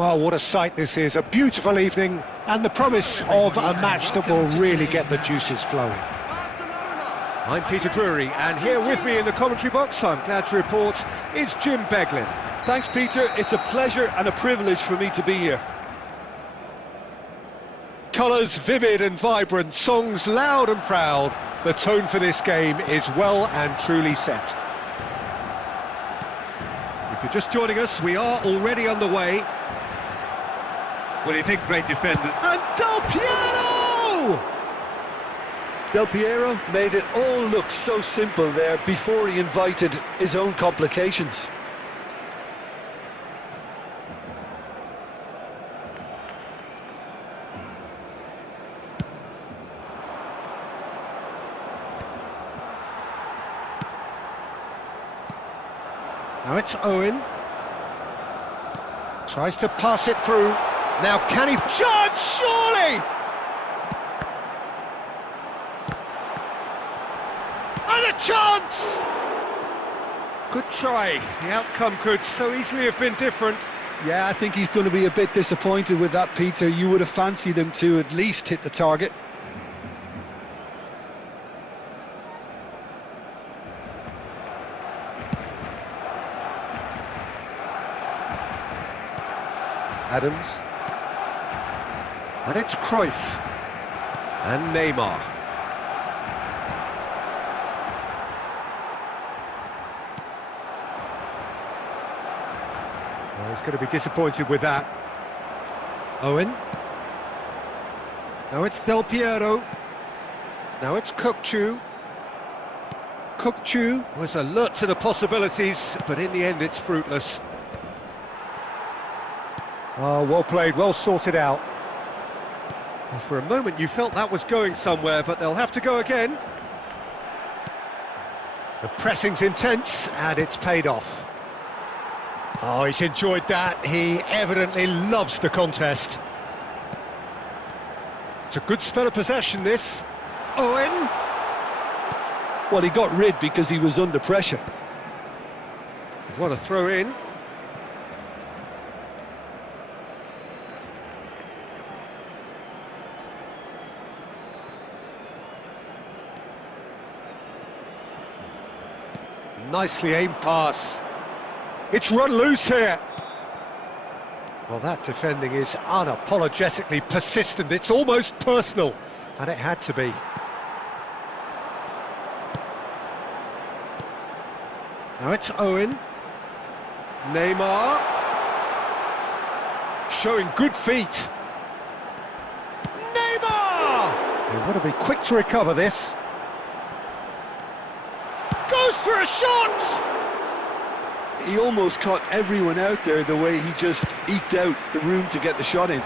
Well, what a sight this is, a beautiful evening, and the promise of a match that will really get the juices flowing. I'm Peter Drury, and here with me in the commentary box, I'm glad to report, is Jim Beglin. Thanks, Peter. It's a pleasure and a privilege for me to be here. Colours vivid and vibrant, songs loud and proud. The tone for this game is well and truly set. If you're just joining us, we are already underway. What do you think, great defender? And Del Piero! Del Piero made it all look so simple there before he invited his own complications. Now it's Owen. Tries to pass it through. Now can he... Chance, surely! And a chance! Good try. The outcome could so easily have been different. Yeah, I think he's going to be a bit disappointed with that, Peter. You would have fancied him to at least hit the target. Adams. And it's Cruyff. And Neymar. Well, he's going to be disappointed with that. Owen. Now it's Del Piero. Now it's Kökçü. Kökçü was alert to the possibilities, but in the end it's fruitless. Oh, well played, well sorted out. Well, for a moment you felt that was going somewhere, but they'll have to go again. The pressing's intense, and it's paid off. Oh, he's enjoyed that. He evidently loves the contest. It's a good spell of possession, this. Owen. Well, he got rid because he was under pressure. What a throw in. Nicely aimed pass. It's run loose here. Well, that defending is unapologetically persistent. It's almost personal, and it had to be. Now it's Owen. Neymar. Showing good feet. Neymar! They want to be quick to recover this. Goes for a shot! He almost caught everyone out there the way he just eked out the room to get the shot in.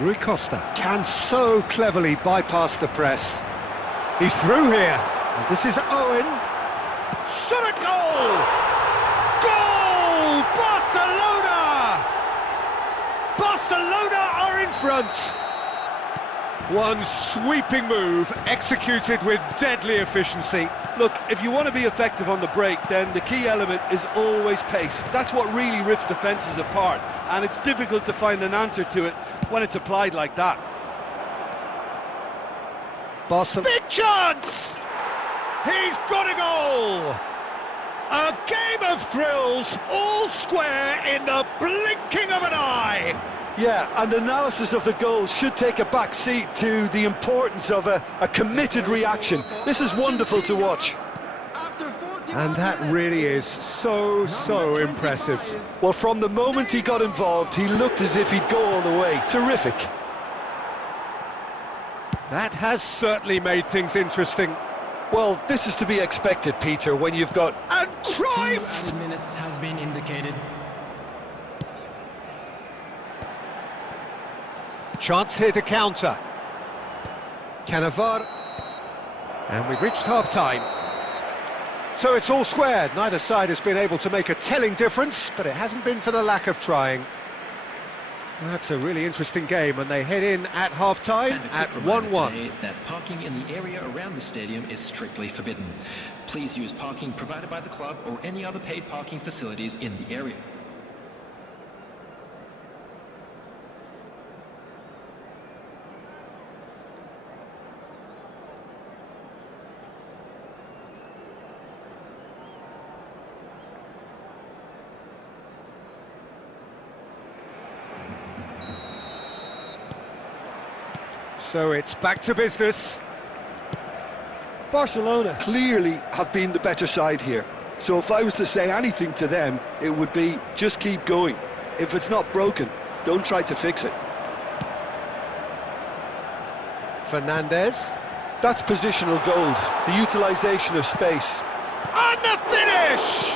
Rui Costa can so cleverly bypass the press. He's through here. And this is Owen. Shot at goal! Goal! Barcelona! Barcelona are in front. One sweeping move, executed with deadly efficiency. Look, if you want to be effective on the break, then the key element is always pace. That's what really rips defences apart, and it's difficult to find an answer to it when it's applied like that. Barcelona. Big chance! He's got a goal! A game of thrills, all square in the blinking of an eye! Yeah, and analysis of the goal should take a back seat to the importance of a committed reaction. This is wonderful to watch. And that really is so impressive. Well, from the moment he got involved, he looked as if he'd go all the way. Terrific. That has certainly made things interesting. Well, this is to be expected, Peter, when you've got... And Cruyff! 2 minutes has been indicated. Chance here to counter. Cannavaro. And we've reached half-time. So it's all squared. Neither side has been able to make a telling difference, but it hasn't been for the lack of trying. That's a really interesting game, and they head in at half-time at 1-1. That parking in the area around the stadium is strictly forbidden. Please use parking provided by the club or any other paid parking facilities in the area. So it's back to business. Barcelona clearly have been the better side here. So if I was to say anything to them, it would be just keep going. If it's not broken, don't try to fix it. Fernandez. That's positional gold, the utilisation of space. And the finish!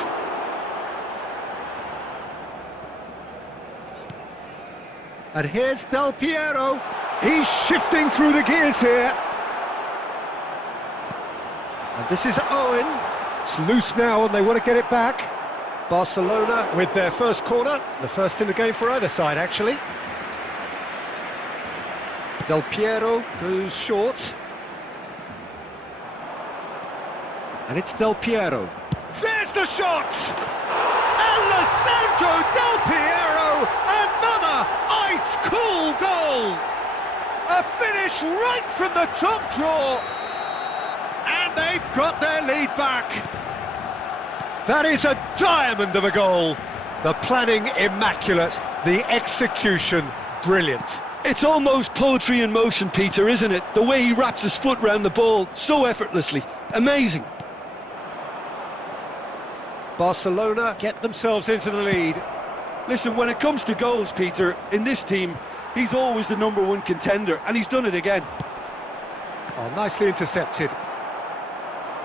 And here's Del Piero. He's shifting through the gears here. And this is Owen. It's loose now and they want to get it back. Barcelona with their first corner. The first in the game for either side, actually. Del Piero goes short. And it's Del Piero. There's the shot! Alessandro Del Piero! Another ice-cool goal! A finish right from the top draw! And they've got their lead back. That is a diamond of a goal. The planning immaculate, the execution brilliant. It's almost poetry in motion, Peter, isn't it? The way he wraps his foot round the ball so effortlessly. Amazing. Barcelona get themselves into the lead. Listen, when it comes to goals, Peter, in this team, he's always the #1 contender, and he's done it again. Oh, nicely intercepted.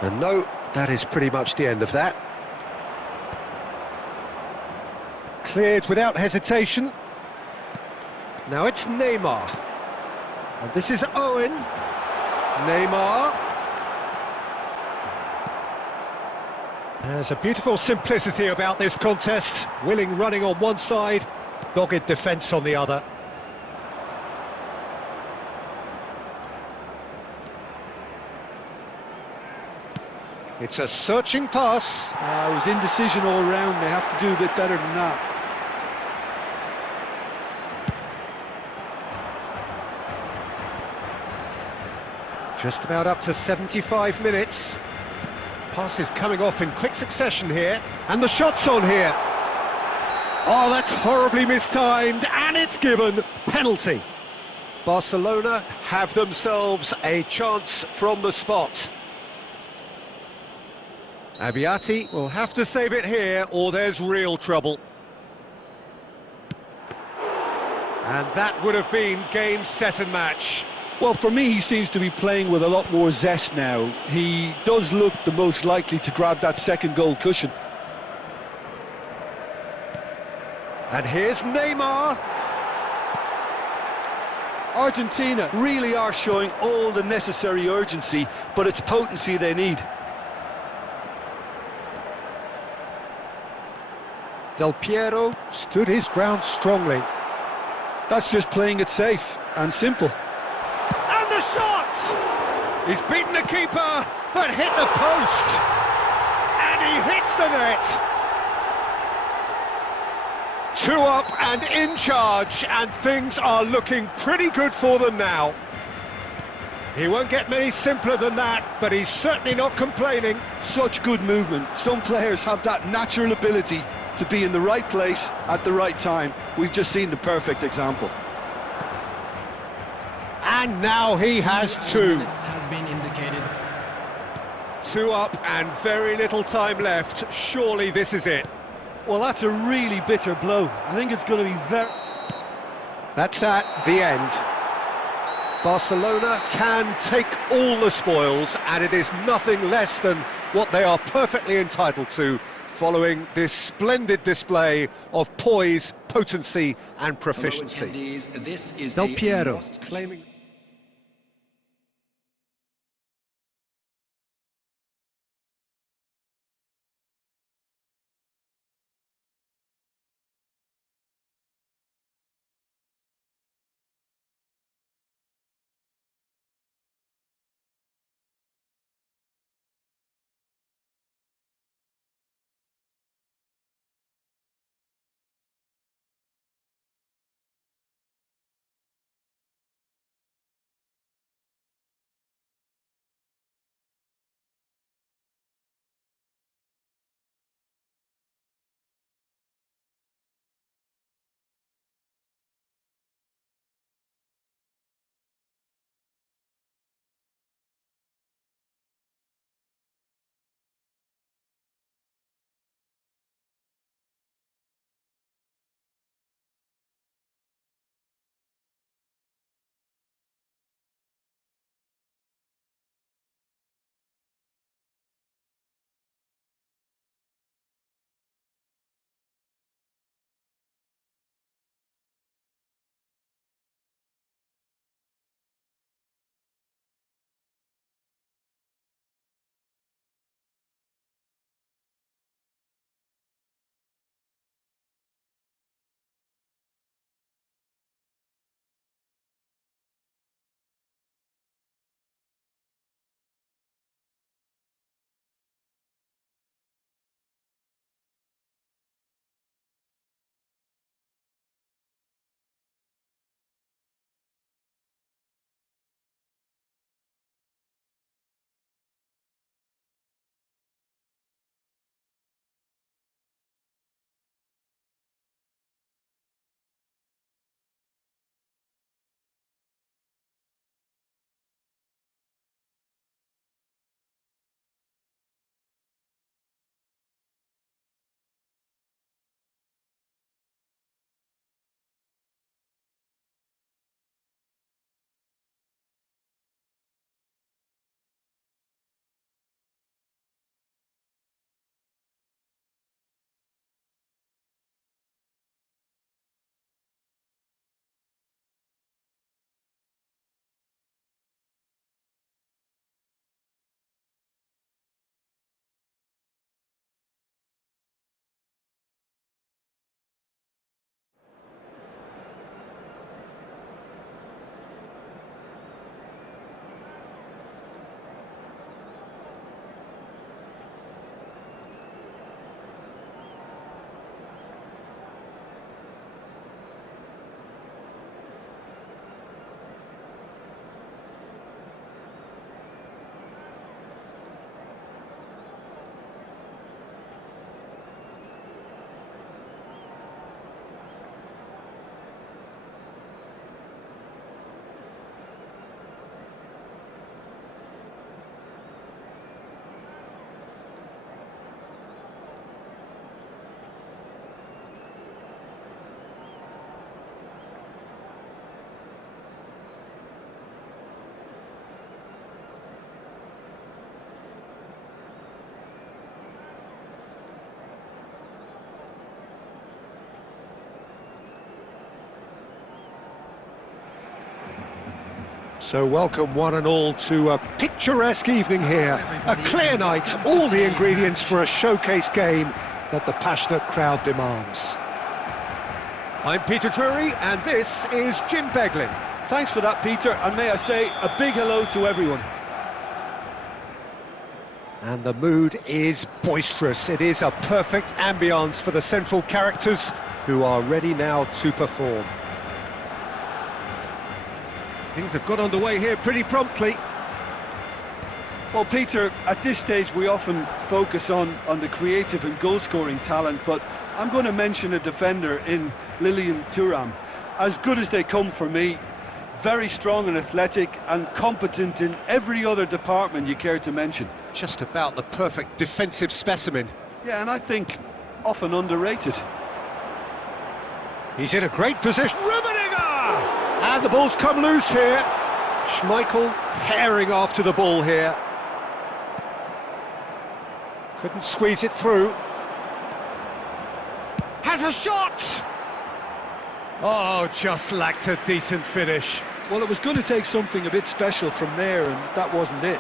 And no, that is pretty much the end of that. Cleared without hesitation. Now it's Neymar. And this is Owen. Neymar. There's a beautiful simplicity about this contest. Willing running on one side, dogged defence on the other. It's a searching pass. It was indecision all round. They have to do a bit better than that. Just about up to 75 minutes. Pass is coming off in quick succession here. And the shot's on here. Oh, that's horribly mistimed, and it's given penalty. Barcelona have themselves a chance from the spot. Abbiati will have to save it here, or there's real trouble. And that would have been game, set and match. Well, for me, he seems to be playing with a lot more zest now. He does look the most likely to grab that second goal cushion. And here's Neymar. Argentina really are showing all the necessary urgency, but it's potency they need. Del Piero stood his ground strongly. That's just playing it safe and simple. And the shot! He's beaten the keeper, but hit the post. And he hits the net. 2 up and in charge, and things are looking pretty good for them now. He won't get many simpler than that, but he's certainly not complaining. Such good movement. Some players have that natural ability to be in the right place at the right time. We've just seen the perfect example. And now he has 2. Has been indicated. 2 up and very little time left. Surely this is it. Well, that's a really bitter blow. I think it's going to be very... That's at the end. Barcelona can take all the spoils, and it is nothing less than what they are perfectly entitled to, following this splendid display of poise, potency and proficiency. Del Piero claiming... So welcome one and all to a picturesque evening here. A clear night, all the ingredients for a showcase game that the passionate crowd demands. I'm Peter Drury and this is Jim Beglin. Thanks for that, Peter, and may I say a big hello to everyone. And the mood is boisterous. It is a perfect ambience for the central characters who are ready now to perform. Things have got underway here pretty promptly. Well, Peter, at this stage we often focus on the creative and goal-scoring talent, but I'm going to mention a defender in Lilian Thuram. As good as they come for me, very strong and athletic and competent in every other department you care to mention. Just about the perfect defensive specimen. Yeah, and I think often underrated. He's in a great position. And the ball's come loose here. Schmeichel herring after the ball here. Couldn't squeeze it through. Has a shot! Oh, just lacked a decent finish. Well, it was going to take something a bit special from there, and that wasn't it.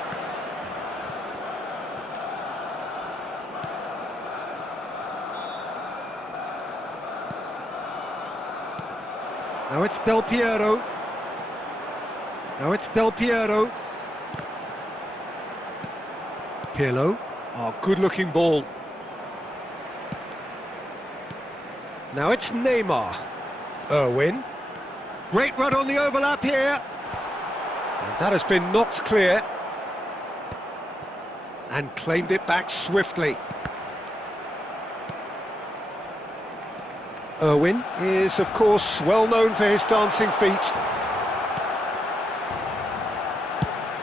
Now it's Del Piero. Now it's Del Piero. Pirlo. Oh, good-looking ball. Now it's Neymar. Irwin. Great run on the overlap here. And that has been knocked clear. And claimed it back swiftly. Irwin is, of course, well known for his dancing feet.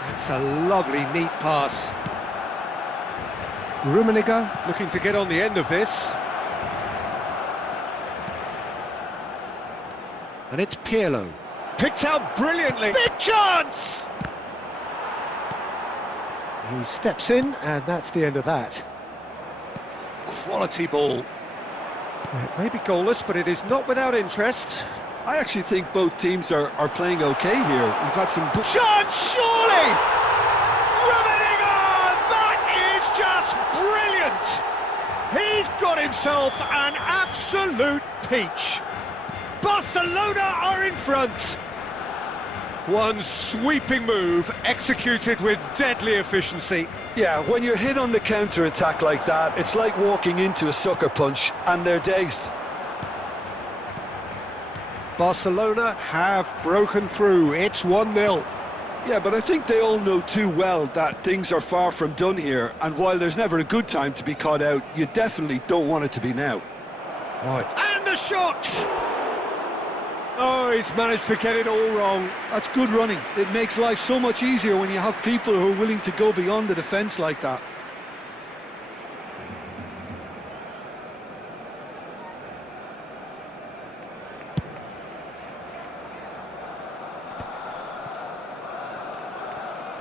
That's a lovely, neat pass. Rummenigge looking to get on the end of this. And it's Pirlo. Picked out brilliantly. Big chance! He steps in, and that's the end of that. Quality ball. It may be goalless, but it is not without interest. I actually think both teams are playing okay here. We've had some good... Chance, surely! Rummenigge! That is just brilliant! He's got himself an absolute peach. Barcelona are in front. One sweeping move, executed with deadly efficiency. Yeah, when you're hit on the counter-attack like that, it's like walking into a sucker punch, and they're dazed. Barcelona have broken through. It's 1-0. Yeah, but I think they all know too well that things are far from done here, and while there's never a good time to be caught out, you definitely don't want it to be now. Right. And the shot! Oh, he's managed to get it all wrong. That's good running. It makes life so much easier when you have people who are willing to go beyond the defence like that.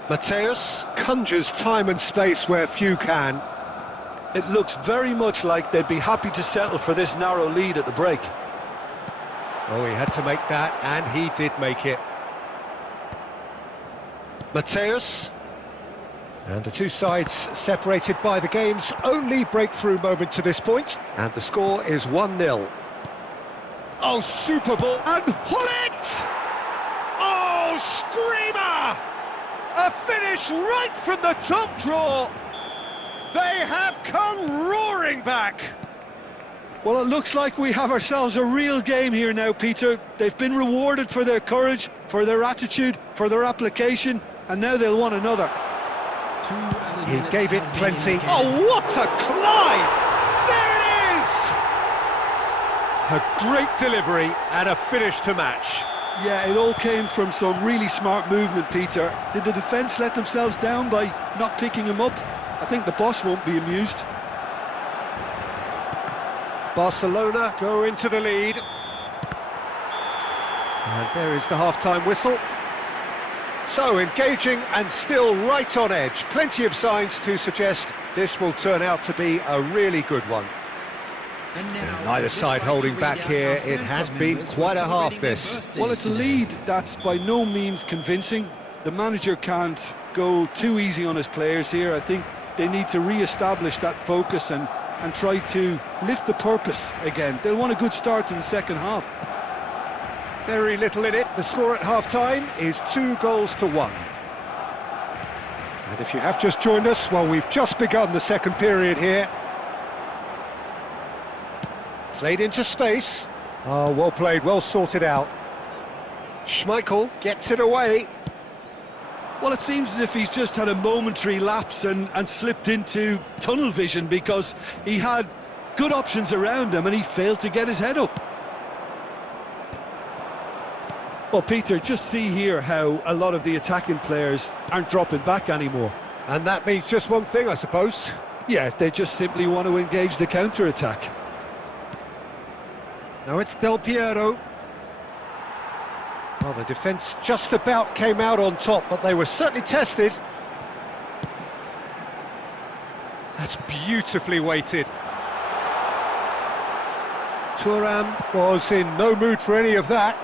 Mateus conjures time and space where few can. It looks very much like they'd be happy to settle for this narrow lead at the break. Oh, he had to make that, and he did make it. Mateus. And the two sides separated by the game's only breakthrough moment to this point. And the score is 1-0. Oh, super ball. And Hullet! Oh, screamer! A finish right from the top draw. They have come roaring back. Well, it looks like we have ourselves a real game here now, Peter. They've been rewarded for their courage, for their attitude, for their application, and now they'll want another. He gave it plenty. Oh, what a climb! There it is! A great delivery and a finish to match. Yeah, it all came from some really smart movement, Peter. Did the defence let themselves down by not picking him up? I think the boss won't be amused. Barcelona go into the lead. And there is the half-time whistle. So engaging and still right on edge. Plenty of signs to suggest this will turn out to be a really good one. And neither side holding back here. It has been quite a half, this. Well, it's a lead that's by no means convincing, The manager can't go too easy on his players here. I think they need to re-establish that focus and try to lift the purpose again. They'll want a good start to the second half. Very little in it. The score at half-time is 2-1. And if you have just joined us, well, we've just begun the second period here. Played into space. Oh, well played, well sorted out. Schmeichel gets it away. Well, it seems as if he's just had a momentary lapse and slipped into tunnel vision, because he had good options around him and he failed to get his head up. Well, Peter, just see here how a lot of the attacking players aren't dropping back anymore. And that means just one thing, I suppose. Yeah, they just simply want to engage the counter-attack. Now it's Del Piero. Well, the defence just about came out on top, but they were certainly tested. That's beautifully weighted. Thuram was in no mood for any of that.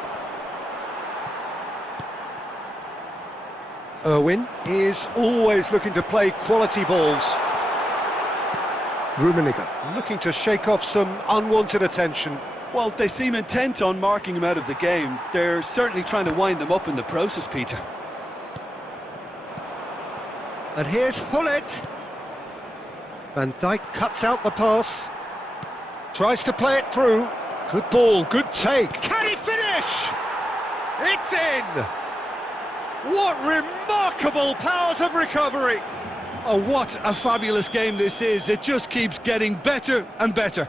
Irwin is always looking to play quality balls. Rummenigge looking to shake off some unwanted attention. Well, they seem intent on marking him out of the game. They're certainly trying to wind them up in the process, Peter. And here's Hullet. Van Dijk cuts out the pass. Tries to play it through. Good ball, good take. Can he finish? It's in! What remarkable powers of recovery! Oh, what a fabulous game this is. It just keeps getting better and better.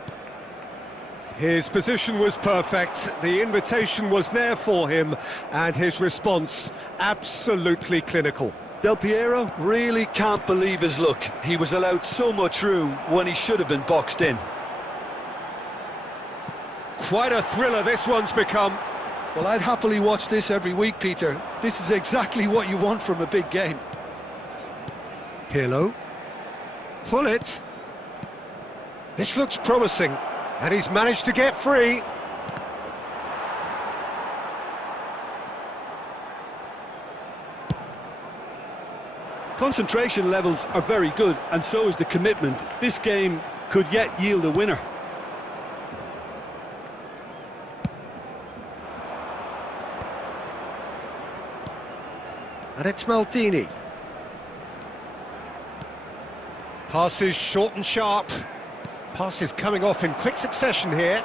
His position was perfect, the invitation was there for him, and his response absolutely clinical. Del Piero really can't believe his luck. He was allowed so much room when he should have been boxed in. Quite a thriller this one's become. Well, I'd happily watch this every week, Peter. This is exactly what you want from a big game. Pirlo. Hullet. This looks promising. And he's managed to get free. Concentration levels are very good, and so is the commitment. This game could yet yield a winner. And it's Maldini. Passes short and sharp. Passes coming off in quick succession here.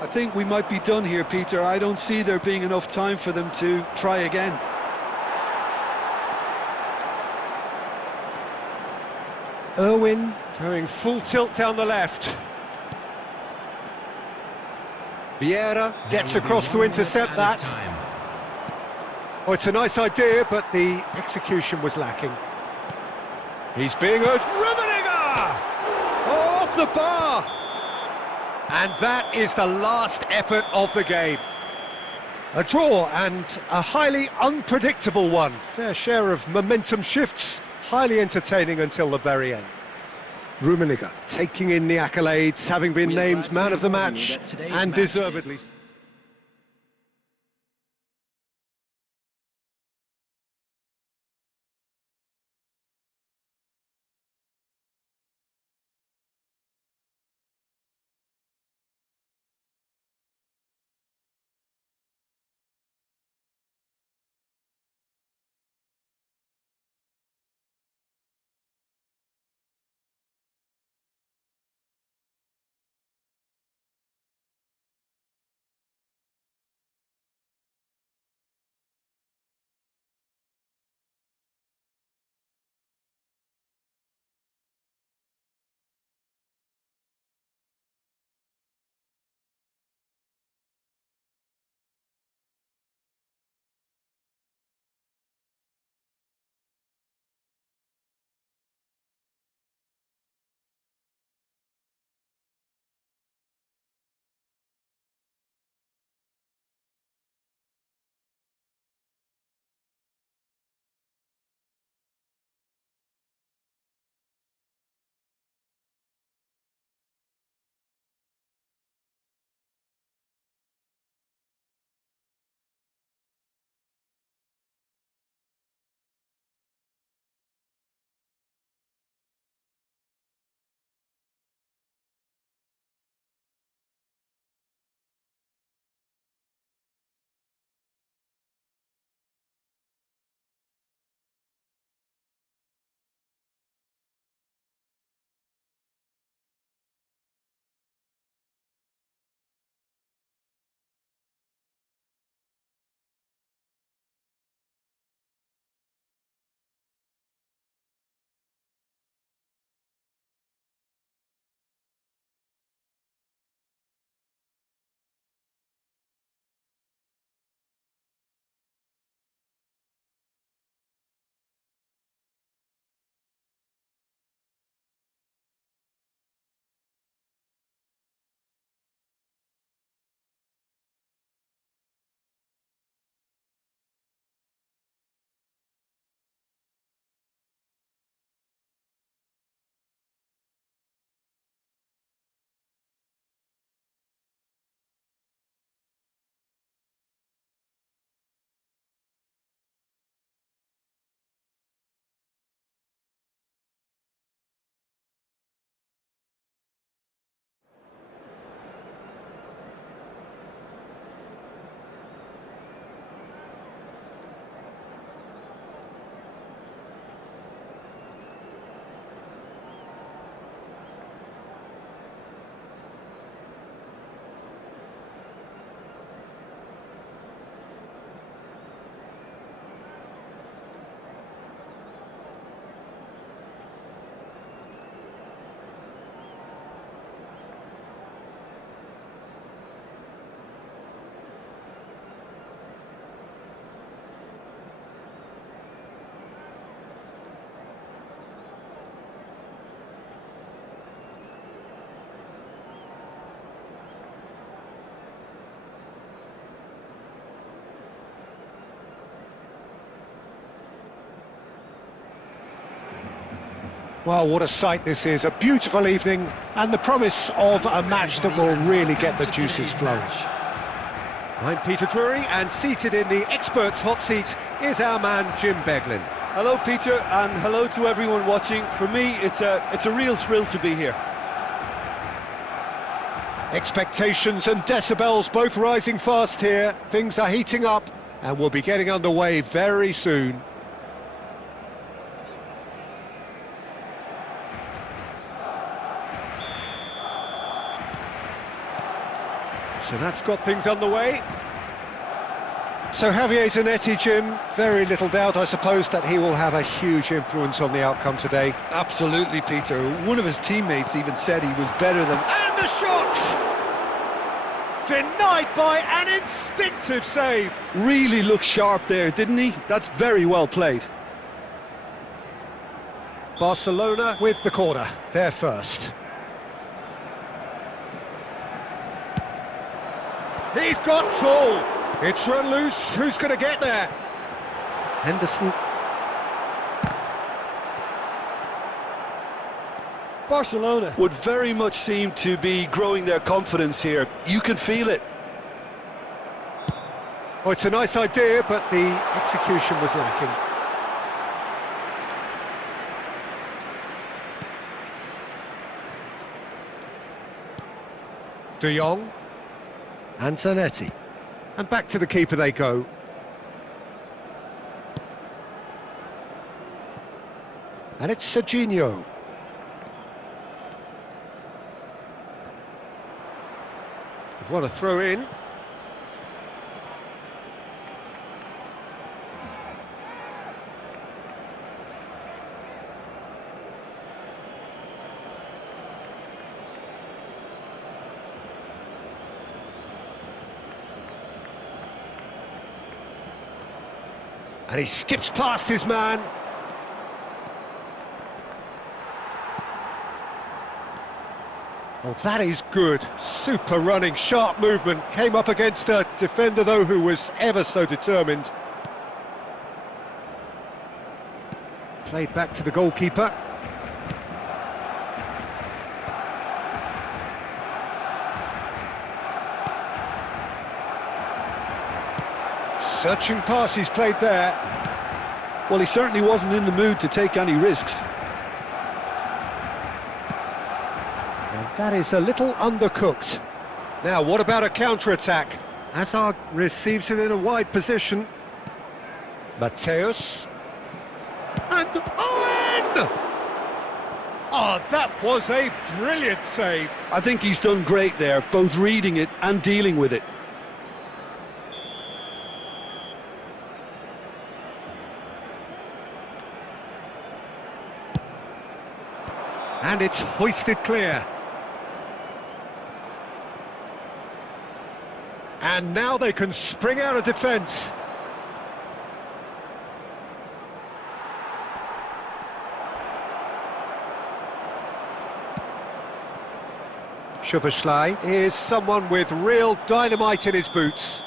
I think we might be done here, Peter. I don't see there being enough time for them to try again. Irwin going full tilt down the left. Vieira gets across to intercept that. Oh, it's a nice idea, but the execution was lacking. He's being urged. Rummenigge! Oh, off the bar! And that is the last effort of the game. A draw, and a highly unpredictable one. Fair share of momentum shifts, highly entertaining until the very end. Rummenigge taking in the accolades, having been named man of the match, and deservedly. Well, what a sight this is, a beautiful evening, and the promise of a match that will really get the juices flowing. I'm Peter Drury, and seated in the experts' hot seat is our man Jim Beglin. Hello, Peter, and hello to everyone watching. For me, it's a real thrill to be here. Expectations and decibels both rising fast here. Things are heating up, and we'll be getting underway very soon. So that's got things underway. So Javier Zanetti, Jim, very little doubt, I suppose, that he will have a huge influence on the outcome today. Absolutely, Peter. One of his teammates even said he was better than... And the shot! Denied by an instinctive save. Really looked sharp there, didn't he? That's very well played. Barcelona with the corner, they're first. He's got tall. It's run loose. Who's going to get there? Henderson. Barcelona would very much seem to be growing their confidence here. You can feel it. Oh, it's a nice idea, but the execution was lacking. De Jong. And Zanetti. And back to the keeper they go. And it's Serginho. We've got a throw in. And he skips past his man. Oh, that is good. Super running, sharp movement. Came up against a defender, though, who was ever so determined. Played back to the goalkeeper. Searching pass he's played there. Well, he certainly wasn't in the mood to take any risks. And that is a little undercooked. Now, what about a counter-attack? Hazard receives it in a wide position. Mateus. And Owen! Oh, that was a brilliant save. I think he's done great there, both reading it and dealing with it. And it's hoisted clear. And now they can spring out of defence. Szoboszlai is someone with real dynamite in his boots.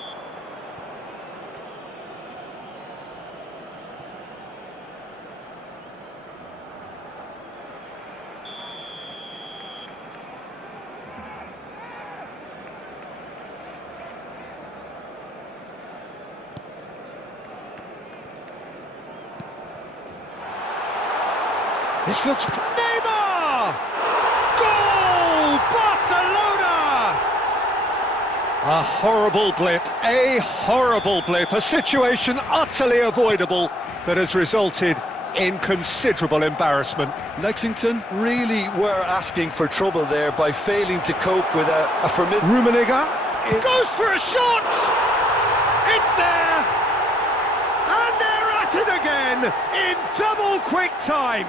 This looks... Neymar! Goal! Barcelona! A horrible blip, a situation utterly avoidable that has resulted in considerable embarrassment. Lexington really were asking for trouble there by failing to cope with a formidable... Rummenigge goes for a shot! It's there! And they're at it again in double quick time!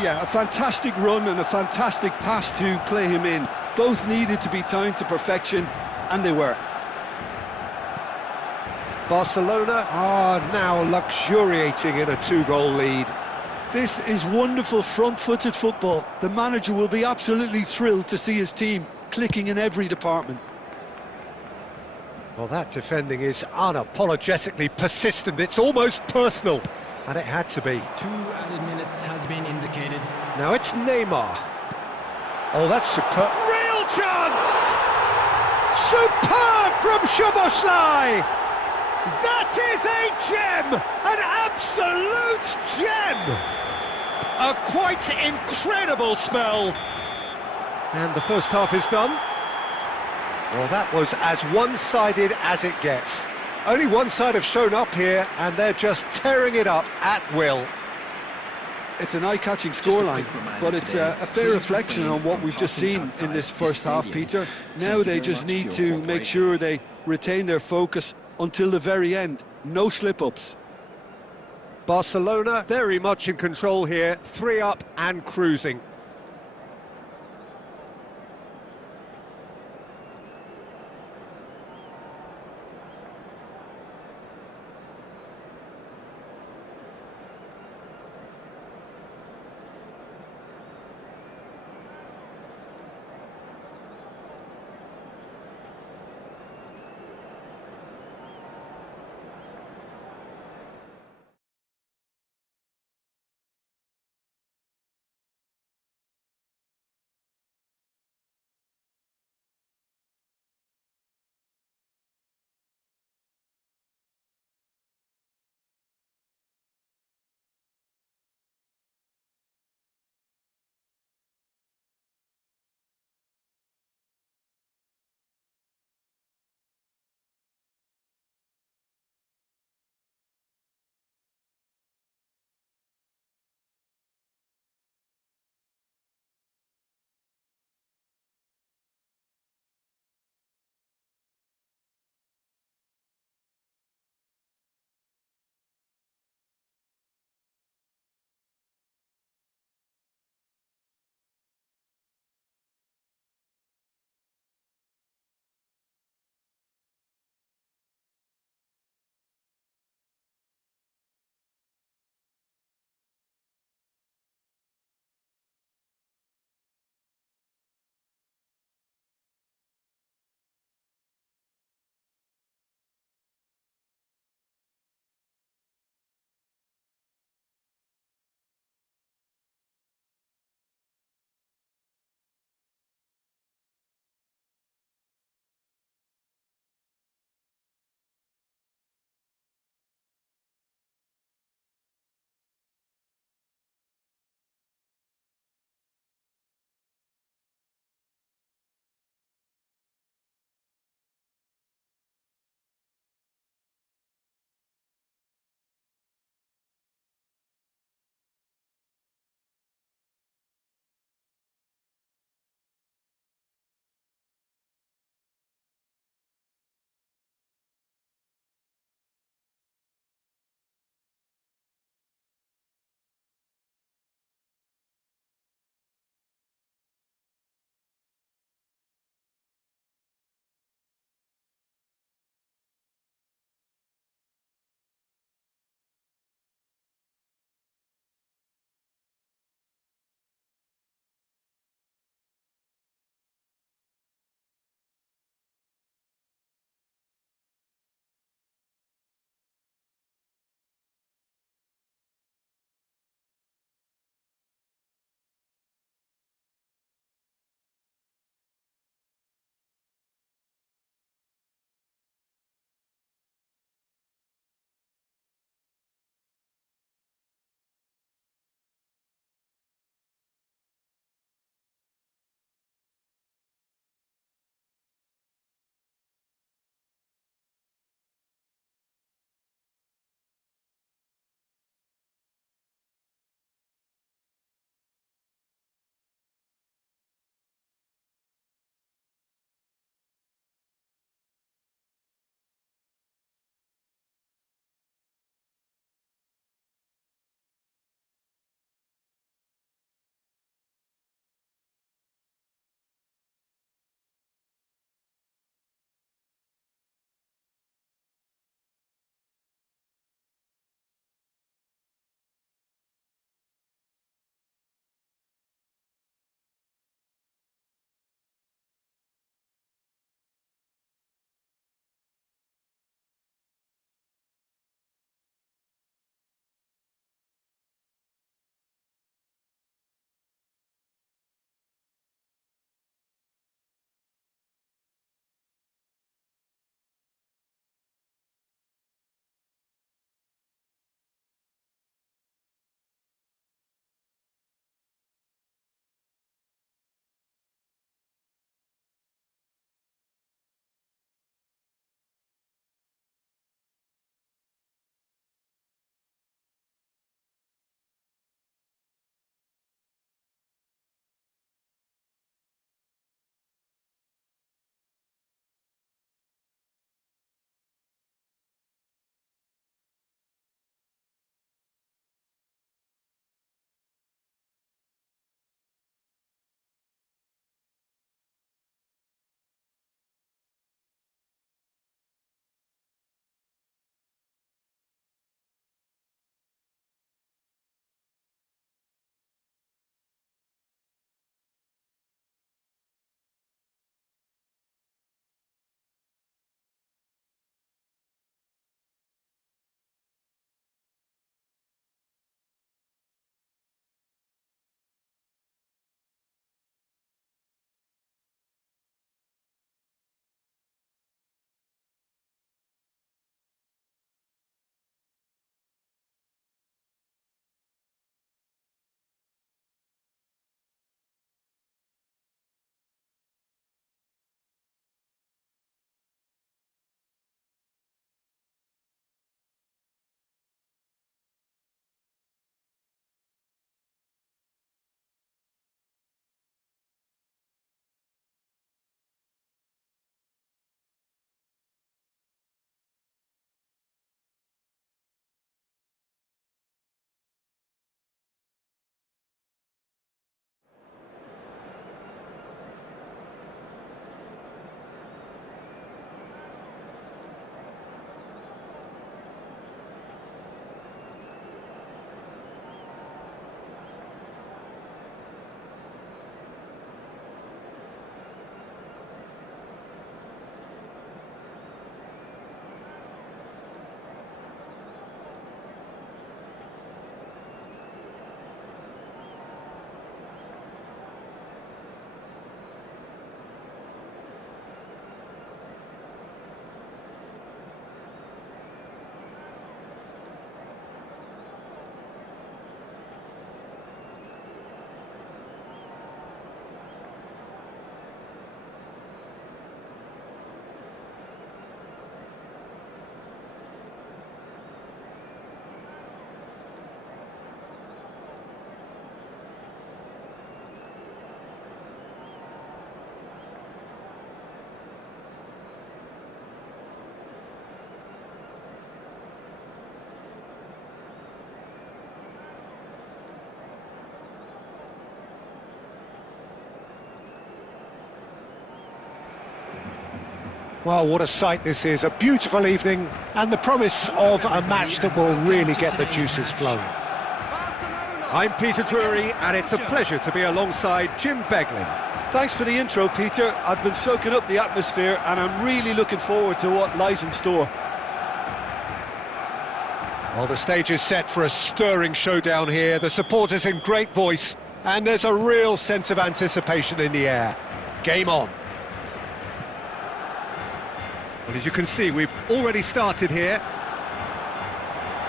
Yeah, a fantastic run and a fantastic pass to play him in. Both needed to be timed to perfection, and they were. Barcelona are now luxuriating in a 2-goal lead. This is wonderful front-footed football. The manager will be absolutely thrilled to see his team clicking in every department. Well, that defending is unapologetically persistent. It's almost personal, and it had to be. 2 added minutes has been indicated. Now it's Neymar. Oh, that's superb. Real chance! Superb from Szoboszlai! That is a gem! An absolute gem! A quite incredible spell. And the first half is done. Well, that was as one-sided as it gets. Only one side have shown up here, and they're just tearing it up at will. It's an eye-catching scoreline, but it's a fair reflection on what we've just seen in this first half, Peter. Now they just need to make sure they retain their focus until the very end. No slip-ups. Barcelona very much in control here, 3 up and cruising. Well, what a sight this is, a beautiful evening, and the promise of a match that will really get the juices flowing. I'm Peter Drury, and it's a pleasure to be alongside Jim Beglin. Thanks for the intro, Peter. I've been soaking up the atmosphere, and I'm really looking forward to what lies in store. Well, the stage is set for a stirring showdown here, the supporters in great voice, and there's a real sense of anticipation in the air. Game on. Well, as you can see, we've already started here.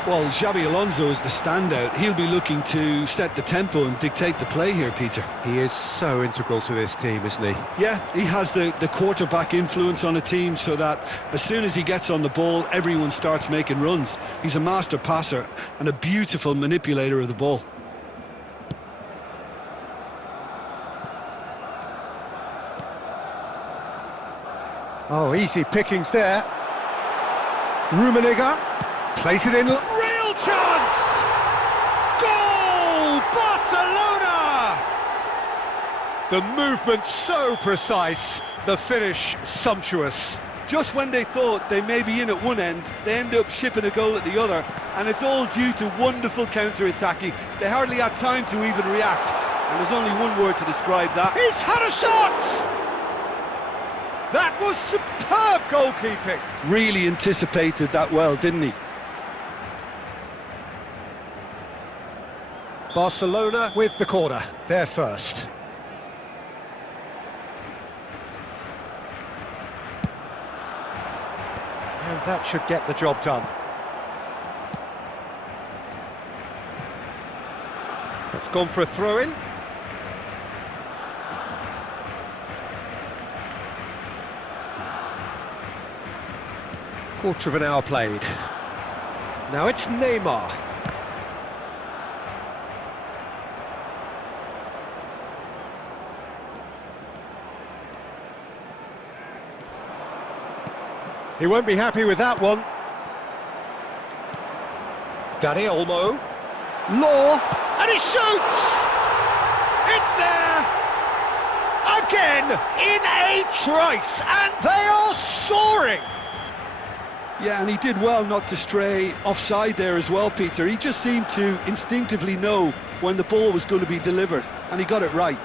Well, Xabi Alonso is the standout. He'll be looking to set the tempo and dictate the play here, Peter. He is so integral to this team, isn't he? Yeah, he has the quarterback influence on a team so that as soon as he gets on the ball, everyone starts making runs. He's a master passer and a beautiful manipulator of the ball. Oh, easy pickings there. Rummenigge plays it in. Real chance! Goal! Barcelona! The movement so precise, the finish sumptuous. Just when they thought they may be in at one end, they end up shipping a goal at the other, and it's all due to wonderful counter-attacking. They hardly had time to even react, and there's only one word to describe that. He's had a shot! That was superb goalkeeping. Really anticipated that well, didn't he? Barcelona with the corner, they're first. And that should get the job done. That's gone for a throw-in. Quarter of an hour played. Now it's Neymar. He won't be happy with that one. Dani Olmo. Law. And he shoots! It's there! Again, in a trice, and they are soaring! Yeah, and he did well not to stray offside there as well, Peter. He just seemed to instinctively know when the ball was going to be delivered, and he got it right.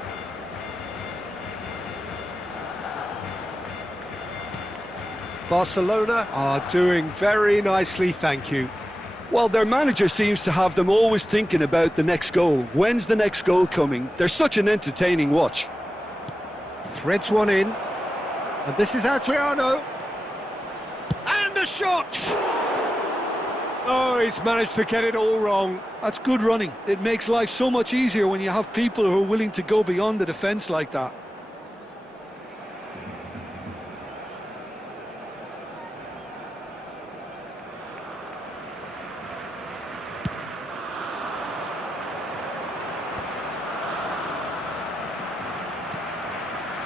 Barcelona are doing very nicely, thank you. Well, their manager seems to have them always thinking about the next goal. When's the next goal coming? They're such an entertaining watch. Threads one in, and this is Adriano. And a shot! Oh, he's managed to get it all wrong. That's good running. It makes life so much easier when you have people who are willing to go beyond the defence like that.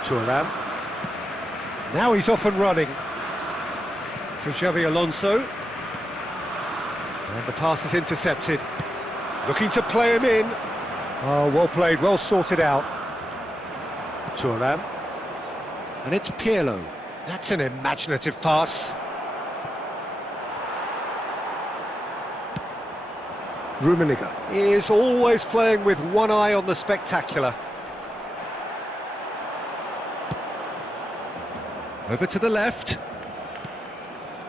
Thuram. Now he's off and running. For Xabi Alonso. And the pass is intercepted. Looking to play him in. Oh, well played, well sorted out. Thuram. And it's Pirlo. That's an imaginative pass. Rummenigge is always playing with one eye on the spectacular. Over to the left.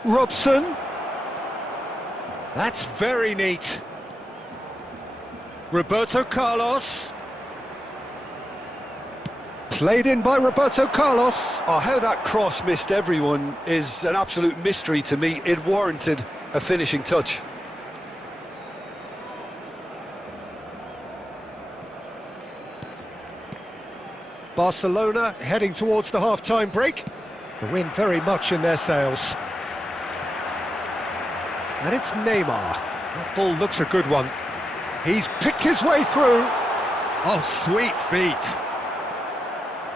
Robson. That's very neat. Roberto Carlos. Played in by Roberto Carlos. Oh, how that cross missed everyone is an absolute mystery to me. It warranted a finishing touch. Barcelona heading towards the half-time break. The wind very much in their sails. And it's Neymar. That ball looks a good one. He's picked his way through. Oh, sweet feet.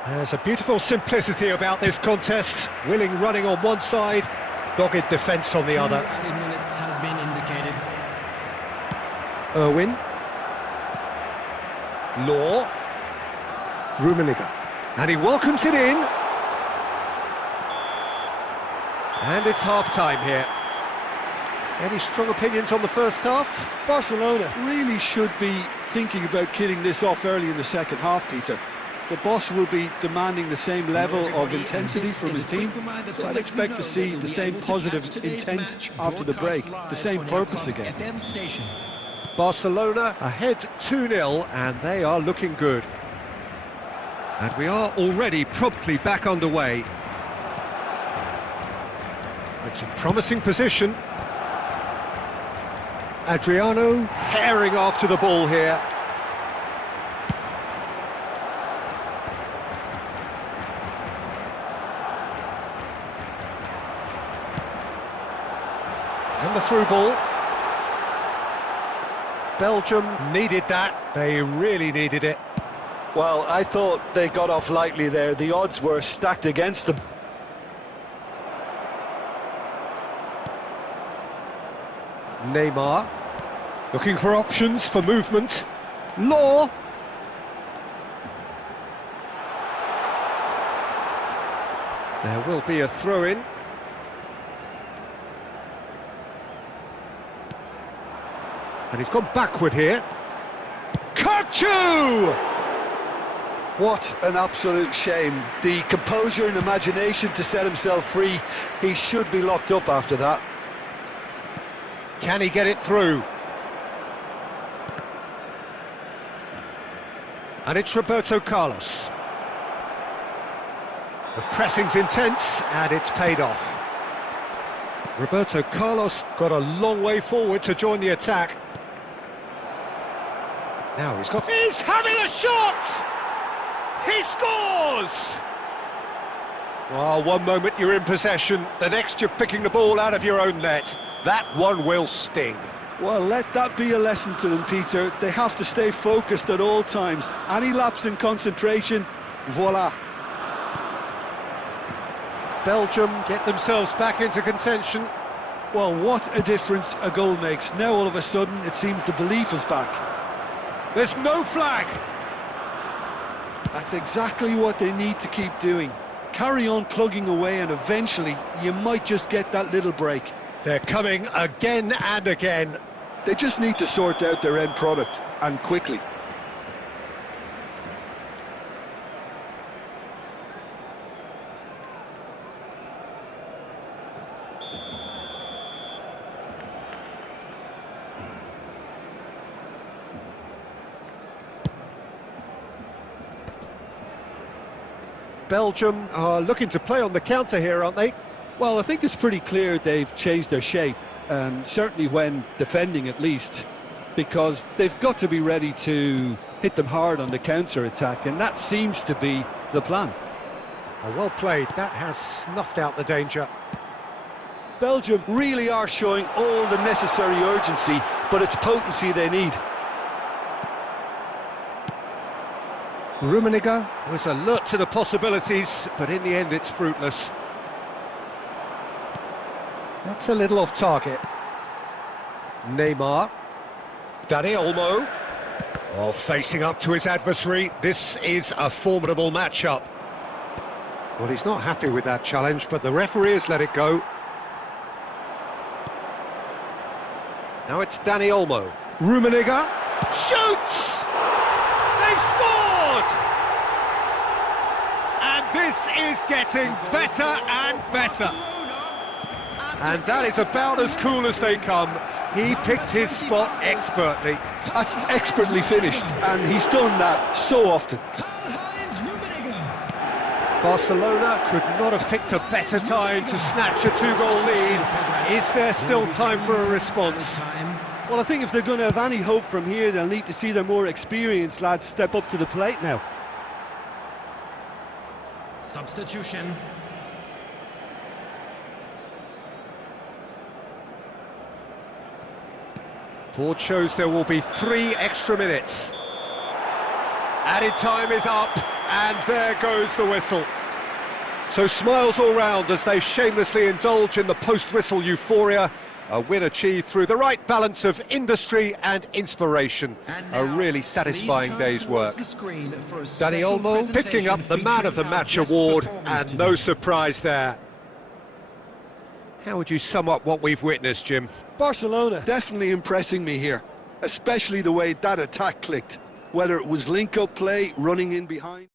There's a beautiful simplicity about this contest. Willing running on one side, dogged defence on the other. Added minutes has been indicated. Irwin. Law. Rummenigge. And he welcomes it in. And it's half-time here. Any strong opinions on the first half? Barcelona really should be thinking about killing this off early in the second half, Peter. The boss will be demanding the same level of intensity from his team, so I'd expect to see the same positive intent after the break, the same purpose again. Barcelona ahead 2-0, and they are looking good. And we are already promptly back underway. It's a promising position. Adriano herring after the ball here. And the through ball. Belgium needed that. They really needed it. Well, I thought they got off lightly there. The odds were stacked against them. Neymar, looking for options for movement. Law. There will be a throw-in. And he's gone backward here. Kachu! What an absolute shame. The composure and imagination to set himself free. He should be locked up after that. Can he get it through? And it's Roberto Carlos. The pressing's intense, and it's paid off. Roberto Carlos got a long way forward to join the attack. Now he's having a shot! He scores! Well, one moment you're in possession, the next you're picking the ball out of your own net. That one will sting. Well, let that be a lesson to them, Peter. They have to stay focused at all times. Any lapse in concentration, voila. Belgium get themselves back into contention. Well, what a difference a goal makes. Now all of a sudden it seems the belief is back. There's no flag. That's exactly what they need to keep doing. Carry on plugging away, and eventually you might just get that little break. They're coming again and again. They just need to sort out their end product, and quickly. Belgium are looking to play on the counter here, aren't they? Well, I think it's pretty clear they've changed their shape, certainly when defending at least, because they've got to be ready to hit them hard on the counter-attack, and that seems to be the plan. Oh, well played. That has snuffed out the danger. Belgium really are showing all the necessary urgency, but it's potency they need. Rummenigge was alert to the possibilities, but in the end it's fruitless. That's a little off target. Neymar. Dani Olmo. Oh, facing up to his adversary. This is a formidable matchup. Well, he's not happy with that challenge, but the referee has let it go. Now it's Dani Olmo. Rummenigge shoots! They've scored! And this is getting better and better. And that is about as cool as they come. He picked his spot expertly. That's expertly finished, and he's done that so often. Barcelona could not have picked a better time to snatch a two-goal lead. Is there still time for a response? Well, I think if they're going to have any hope from here, they'll need to see their more experienced lads step up to the plate now. Substitution. Board shows there will be 3 extra minutes. Added time is up, and there goes the whistle. So smiles all round as they shamelessly indulge in the post-whistle euphoria. A win achieved through the right balance of industry and inspiration. A really satisfying day's work. Dani Olmo picking up the Man of the Match award, and no surprise there. How would you sum up what we've witnessed, Jim? Barcelona definitely impressing me here, especially the way that attack clicked, whether it was link-up play, running in behind.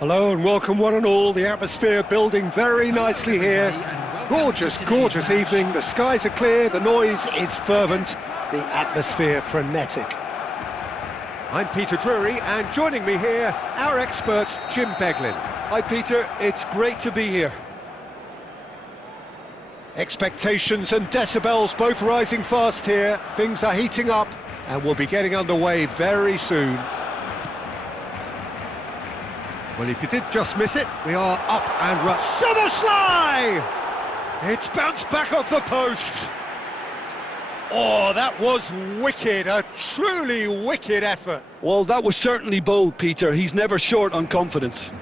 Hello and welcome one and all. The atmosphere building very nicely here. Gorgeous, gorgeous evening. The skies are clear, the noise is fervent, the atmosphere frenetic. I'm Peter Drury, and joining me here, our expert, Jim Beglin. Hi Peter, it's great to be here. Expectations and decibels both rising fast here. Things are heating up, and we'll be getting underway very soon. Well, if you did just miss it, we are up and running. Summerslide! It's bounced back off the post. Oh, that was wicked, a truly wicked effort. Well, that was certainly bold, Peter. He's never short on confidence.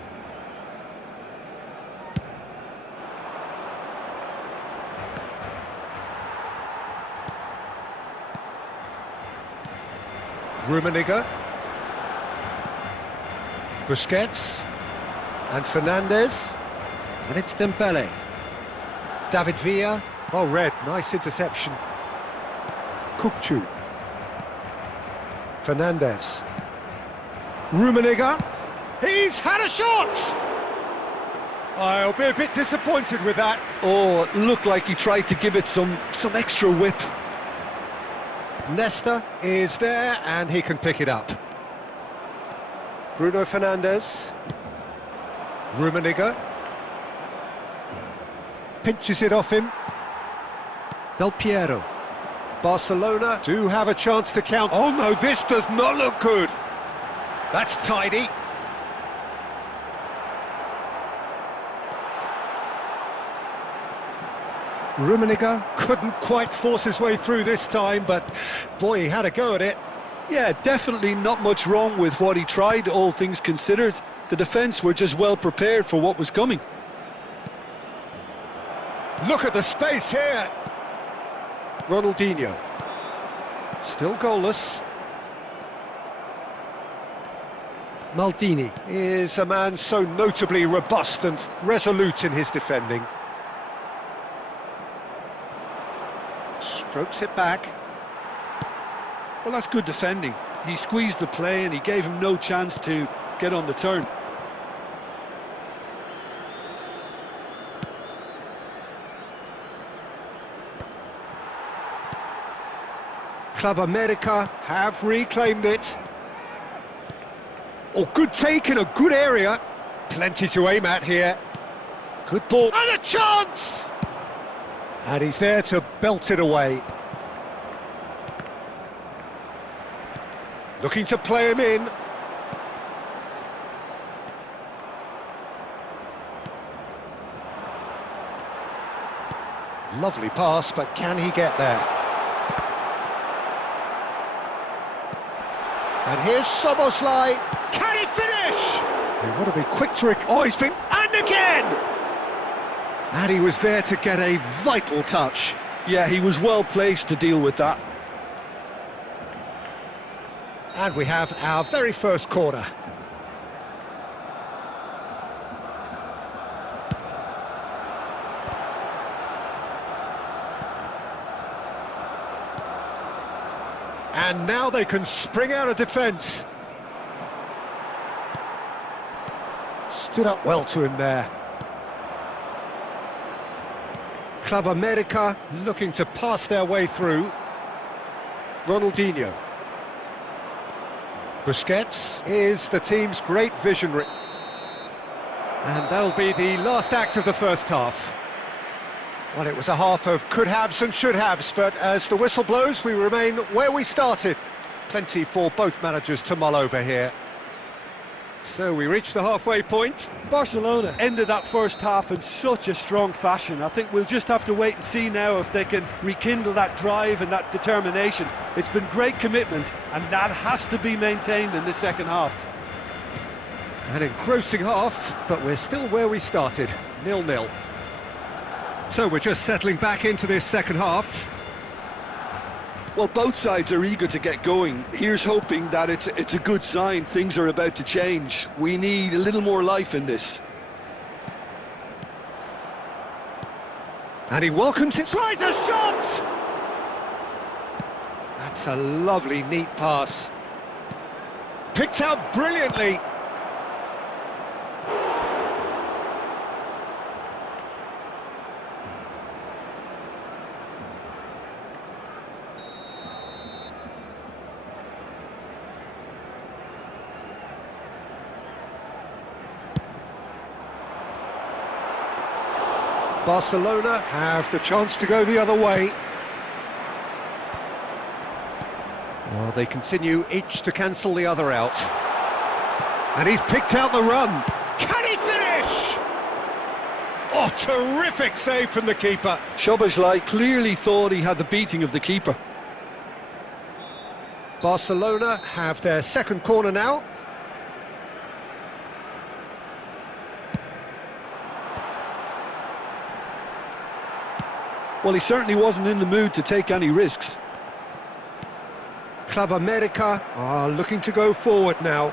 Rummenigge. Busquets. And Fernandes. And it's Dembele. David Villa. Oh, red. Nice interception. Kukçu. Fernandes. Rummenigge. He's had a shot! I'll be a bit disappointed with that. Oh, it looked like he tried to give it some extra whip. Nesta is there, and he can pick it up. Bruno Fernandes. Rummenigge. Pinches it off him. Del Piero. Barcelona do have a chance to count. Oh no, this does not look good. That's tidy. Rummenigge couldn't quite force his way through this time, but boy, he had a go at it. Yeah, definitely not much wrong with what he tried, all things considered. The defence were just well prepared for what was coming. Look at the space here. Ronaldinho. Still goalless. Maldini is a man so notably robust and resolute in his defending. Strokes it back. Well, that's good defending. He squeezed the play and he gave him no chance to get on the turn. Club America have reclaimed it. Oh, good take in a good area. Plenty to aim at here. Good ball. And a chance! And he's there to belt it away. Looking to play him in. Lovely pass, but can he get there? And here's Szoboszlai. Can he finish? They want to be quick to... Oh, he's been... And again! And he was there to get a vital touch. Yeah, he was well placed to deal with that. And we have our very first corner. And now they can spring out of defence. Stood up well to him there. Club America looking to pass their way through. Ronaldinho. Busquets is the team's great visionary. And that'll be the last act of the first half. Well, it was a half of could-haves and should-haves, but as the whistle blows, we remain where we started. Plenty for both managers to mull over here. So we reach the halfway point. Barcelona ended that first half in such a strong fashion. I think we'll just have to wait and see now if they can rekindle that drive and that determination. It's been great commitment, and that has to be maintained in the second half. An engrossing half, but we're still where we started, 0-0. So we're just settling back into this second half. Well, both sides are eager to get going. Here's hoping that it's a good sign. Things are about to change. We need a little more life in this. And he welcomes it. Tries a shot! That's a lovely, neat pass. Picked out brilliantly. Barcelona have the chance to go the other way. Well, they continue each to cancel the other out. And he's picked out the run. Can he finish? Oh, terrific save from the keeper. Szoboszlai clearly thought he had the beating of the keeper. Barcelona have their second corner now. Well, he certainly wasn't in the mood to take any risks. Club America are looking to go forward now.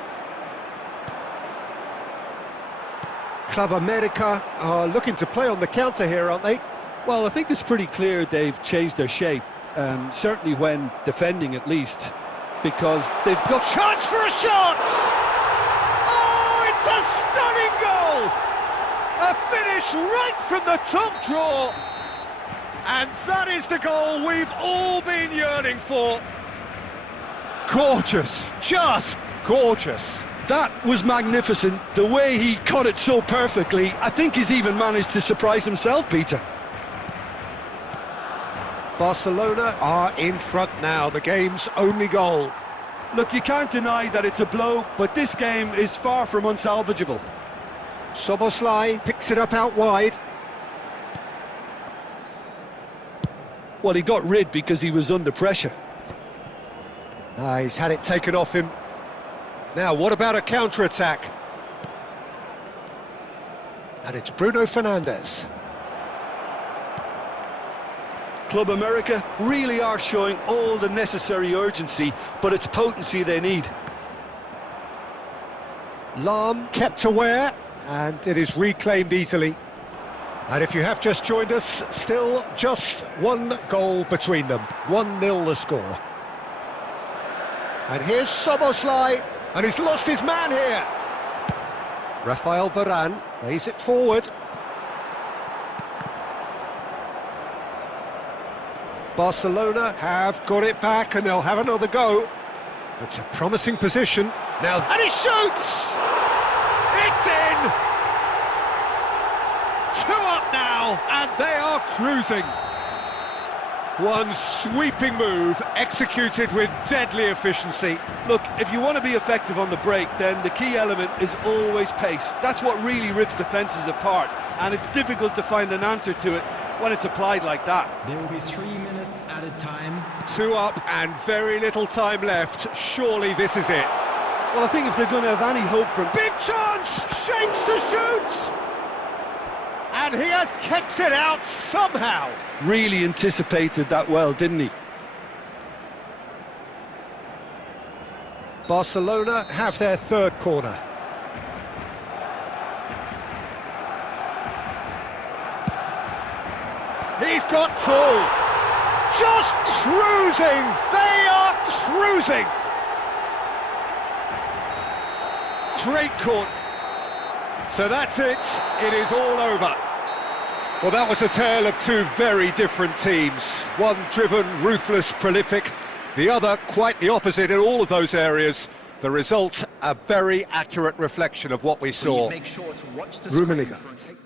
Club America are looking to play on the counter here, aren't they? Well, I think it's pretty clear they've changed their shape, certainly when defending at least, because they've got... Chance for a shot! Oh, it's a stunning goal! A finish right from the top drawer! And that is the goal we've all been yearning for. Gorgeous, just gorgeous. That was magnificent, the way he cut it so perfectly. I think he's even managed to surprise himself, Peter. Barcelona are in front now, the game's only goal. Look, you can't deny that it's a blow, but this game is far from unsalvageable. Szoboszlai picks it up out wide. Well, he got rid because he was under pressure. He's had it taken off him. Now, what about a counter-attack? And it's Bruno Fernandes. Club America really are showing all the necessary urgency, but it's potency they need. Lahm kept aware, and it is reclaimed easily. And if you have just joined us, still just one goal between them. 1-0 the score. And here's Soboslai, and he's lost his man here. Rafael Varane lays it forward. Barcelona have got it back, and they'll have another go. It's a promising position. Now, and he shoots! It's in! 2 up now, and they are cruising. One sweeping move, executed with deadly efficiency. Look, if you want to be effective on the break, then the key element is always pace. That's what really rips defences apart, and it's difficult to find an answer to it when it's applied like that. There will be 3 minutes added time. 2 up and very little time left. Surely this is it. Well, I think if they're going to have any hope from... Big chance! Shapes to shoot! And he has kicked it out somehow. Really anticipated that well, didn't he? Barcelona have their third corner. He's got full. Just cruising. They are cruising. Great court. So that's it. It is all over. Well, that was a tale of 2 very different teams. One driven, ruthless, prolific. The other quite the opposite in all of those areas. The result, a very accurate reflection of what we saw. Please make sure to watch the Rummenigge. screen for an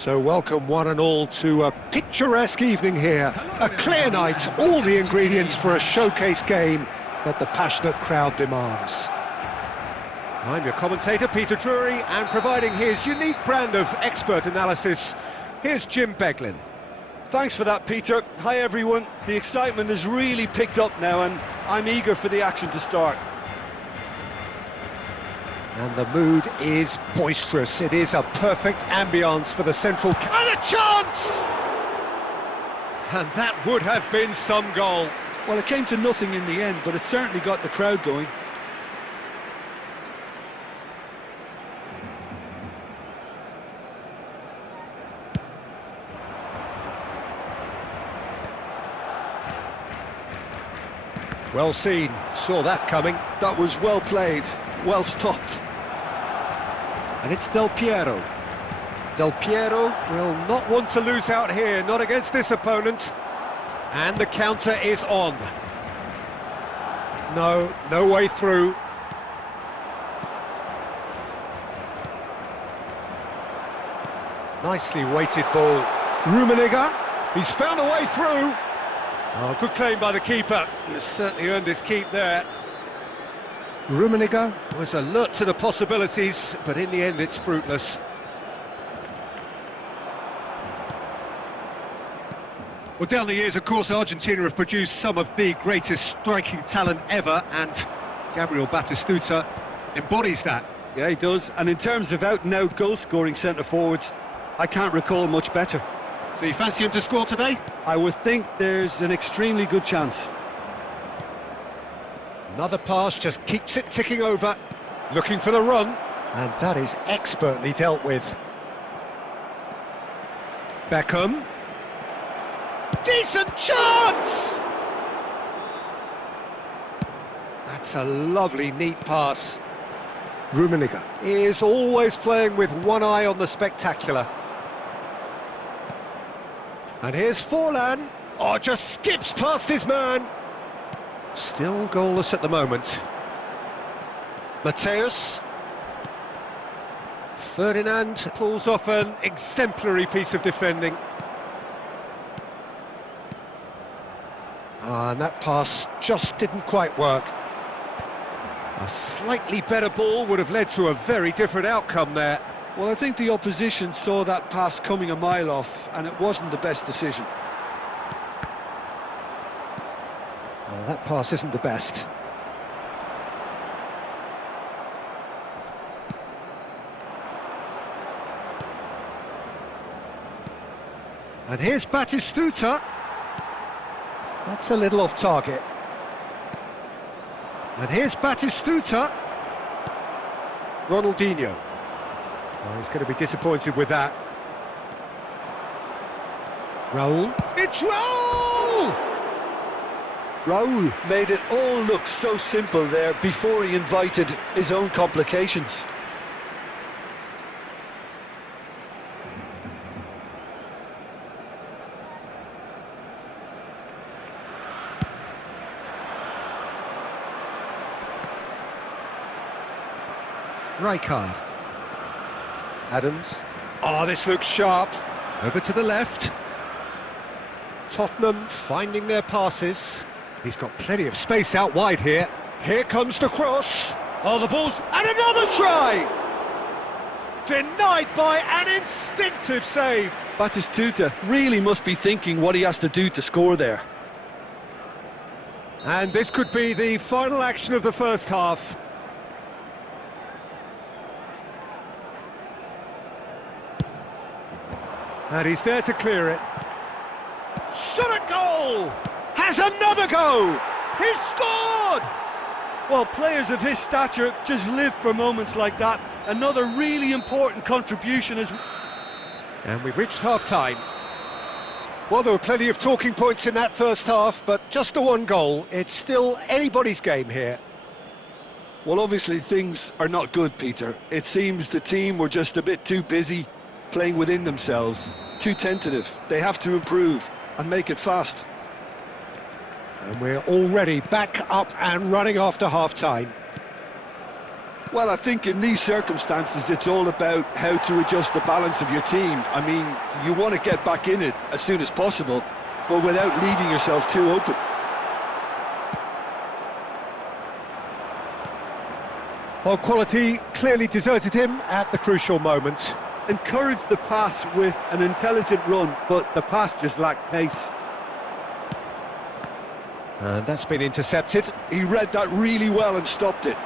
So welcome one and all to a picturesque evening here. A clear night, all the ingredients for a showcase game that the passionate crowd demands. I'm your commentator, Peter Drury, and providing his unique brand of expert analysis, here's Jim Beglin. Thanks for that, Peter. Hi, everyone. The excitement has really picked up now, and I'm eager for the action to start. And the mood is boisterous. It is a perfect ambience for the central... And a chance! And that would have been some goal. Well, it came to nothing in the end, but it certainly got the crowd going. Well seen, saw that coming. That was well played, well stopped. And it's Del Piero. Del Piero will not want to lose out here, not against this opponent. And the counter is on. No way through. Nicely weighted ball. Rummenigge, he's found a way through. Oh, good claim by the keeper. He's certainly earned his keep there. Rummenigge was alert to the possibilities, but in the end it's fruitless. Well, down the years, of course, Argentina have produced some of the greatest striking talent ever, and Gabriel Batistuta embodies that. Yeah, he does. And in terms of out-and-out goal-scoring centre-forwards, I can't recall much better. So you fancy him to score today? I would think there's an extremely good chance. Another pass just keeps it ticking over, looking for the run, and that is expertly dealt with. Beckham. Decent chance! That's a lovely, neat pass. Rummenigge is always playing with one eye on the spectacular. And here's Forlan. Oh, just skips past his man. Still goalless at the moment. Mateus. Ferdinand pulls off an exemplary piece of defending. And that pass just didn't quite work. A slightly better ball would have led to a very different outcome there. Well, I think the opposition saw that pass coming a mile off, and it wasn't the best decision. Well, that pass isn't the best. And here's Batistuta. That's a little off target. And here's Batistuta. Ronaldinho. Oh, he's going to be disappointed with that. Raul. It's Raul! Raul made it all look so simple there before he invited his own complications. Rijkaard. Adams. Oh, this looks sharp. Over to the left. Tottenham finding their passes. He's got plenty of space out wide here. Here comes the cross. Oh, the ball's... And another try! Denied by an instinctive save. Batistuta really must be thinking what he has to do to score there. And this could be the final action of the first half. And he's there to clear it. Shot at goal! Has another go! He's scored! Well, players of his stature just live for moments like that. Another really important contribution is... And we've reached half-time. Well, there were plenty of talking points in that first half, but just the one goal. It's still anybody's game here. Well, obviously things are not good, Peter. It seems the team were just a bit too busy playing within themselves, too tentative. They have to improve and make it fast. And we're already back up and running after half-time. Well, I think in these circumstances, it's all about how to adjust the balance of your team. I mean, you want to get back in it as soon as possible, but without leaving yourself too open. Well, quality clearly deserted him at the crucial moment. Encouraged the pass with an intelligent run, but the pass just lacked pace. And that's been intercepted. He read that really well and stopped it.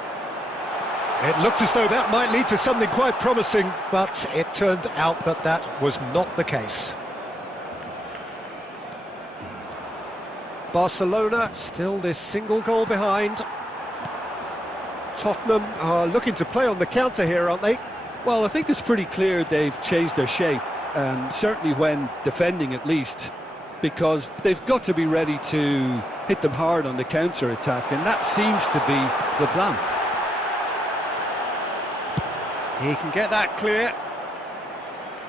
It looked as though that might lead to something quite promising, but it turned out that that was not the case. Barcelona still this single goal behind. Tottenham are looking to play on the counter here, aren't they? Well, I think it's pretty clear they've changed their shape, certainly when defending at least, because they've got to be ready to hit them hard on the counter-attack, and that seems to be the plan. He can get that clear.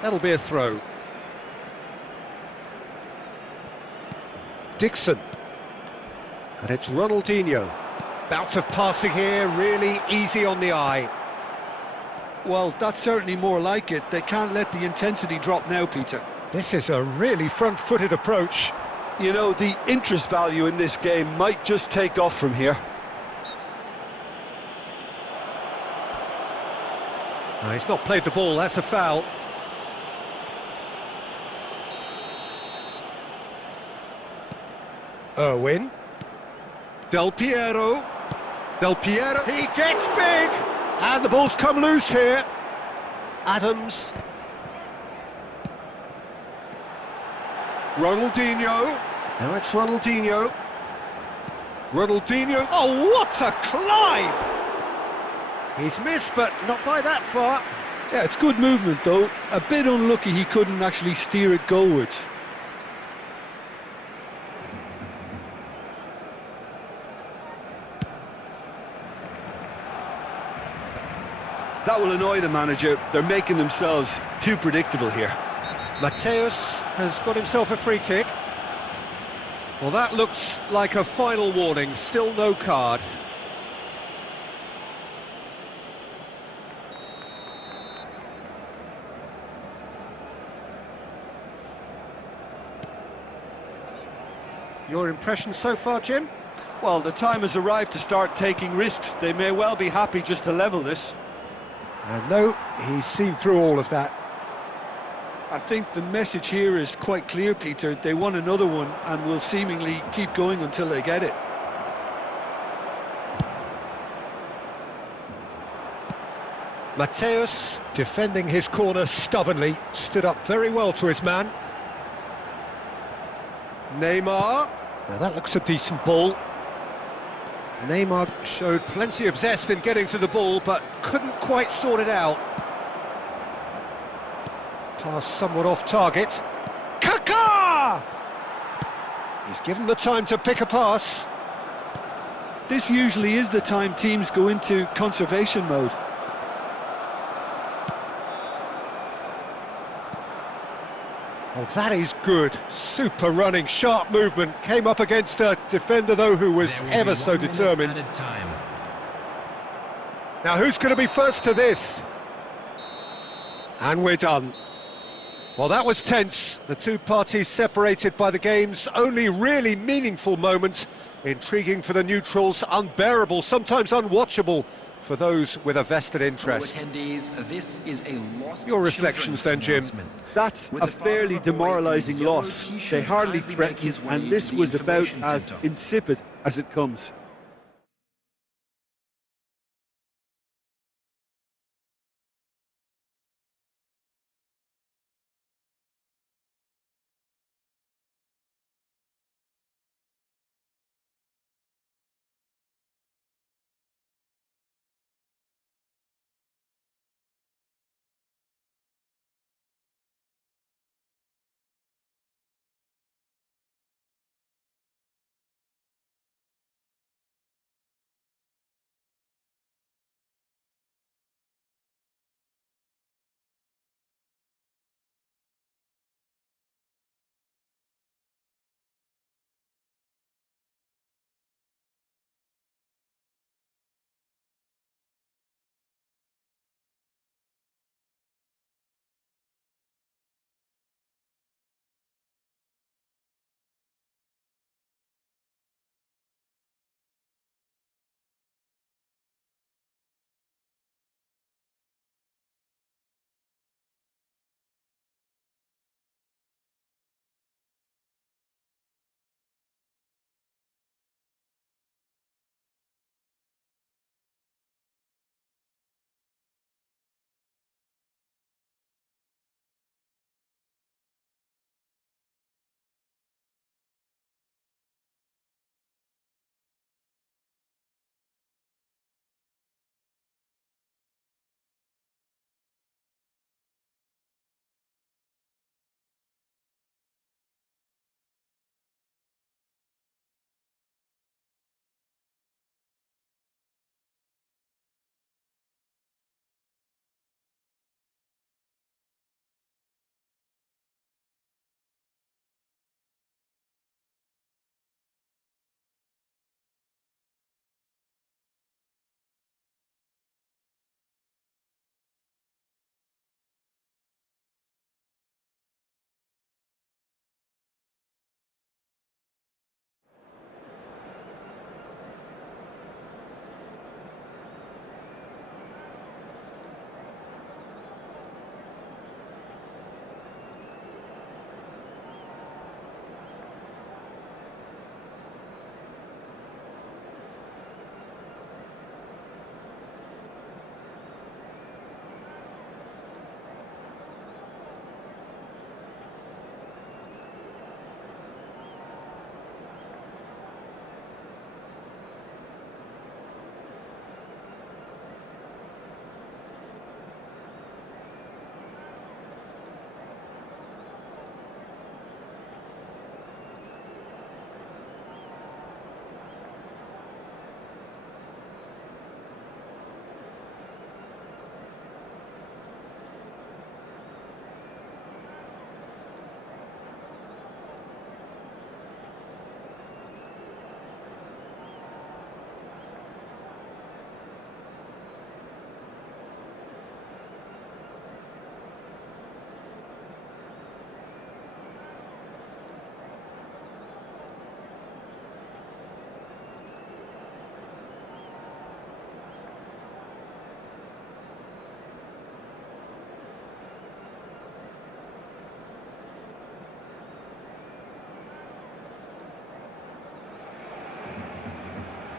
That'll be a throw. Dixon. And it's Ronaldinho. Bout of passing here, really easy on the eye. Well, that's certainly more like it. They can't let the intensity drop now, Peter. This is a really front-footed approach. You know, the interest value in this game might just take off from here. No, he's not played the ball, that's a foul. Irwin. Del Piero. Del Piero, he gets big! And the ball's come loose here. Adams. Ronaldinho. Now it's Ronaldinho. Ronaldinho. Oh, what a climb! He's missed, but not by that far. Yeah, it's good movement, though. A bit unlucky he couldn't actually steer it goalwards. That will annoy the manager. They're making themselves too predictable here. Mateus has got himself a free kick. Well, that looks like a final warning. Still no card. Your impression so far, Jim? Well, the time has arrived to start taking risks. They may well be happy just to level this. And no, he's seen through all of that. I think the message here is quite clear, Peter. They want another one and will seemingly keep going until they get it. Mateus, defending his corner stubbornly, stood up very well to his man. Neymar. Now that looks a decent ball. Neymar showed plenty of zest in getting to the ball, but couldn't quite sort it out. Pass somewhat off target. Kaká! He's given the time to pick a pass. This usually is the time teams go into conservation mode. Oh, that is good. Super running, sharp movement. Came up against a defender, though, who was ever so determined. Now, who's going to be first to this? And we're done. Well, that was tense. The two parties separated by the game's only really meaningful moment. Intriguing for the neutrals, unbearable, sometimes unwatchable for those with a vested interest. This is a lost Your reflections then, Jim? That's a fairly demoralising loss. They hardly threatened, and this was about as insipid as it comes.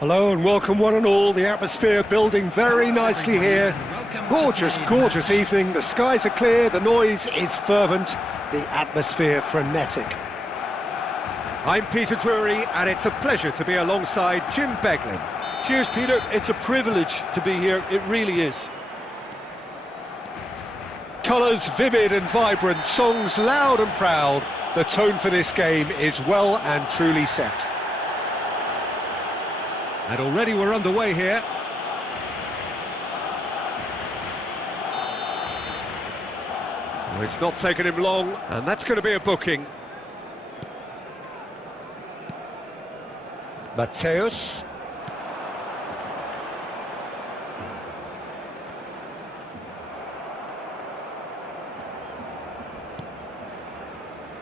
Hello and welcome one and all. The atmosphere building very nicely here. Gorgeous, gorgeous evening. The skies are clear, the noise is fervent, the atmosphere frenetic. I'm Peter Drury and it's a pleasure to be alongside Jim Beglin. Cheers, Peter. It's a privilege to be here. It really is. Colours vivid and vibrant, songs loud and proud. The tone for this game is well and truly set. And already we're underway here. Well, it's not taken him long, and that's going to be a booking. Mateus.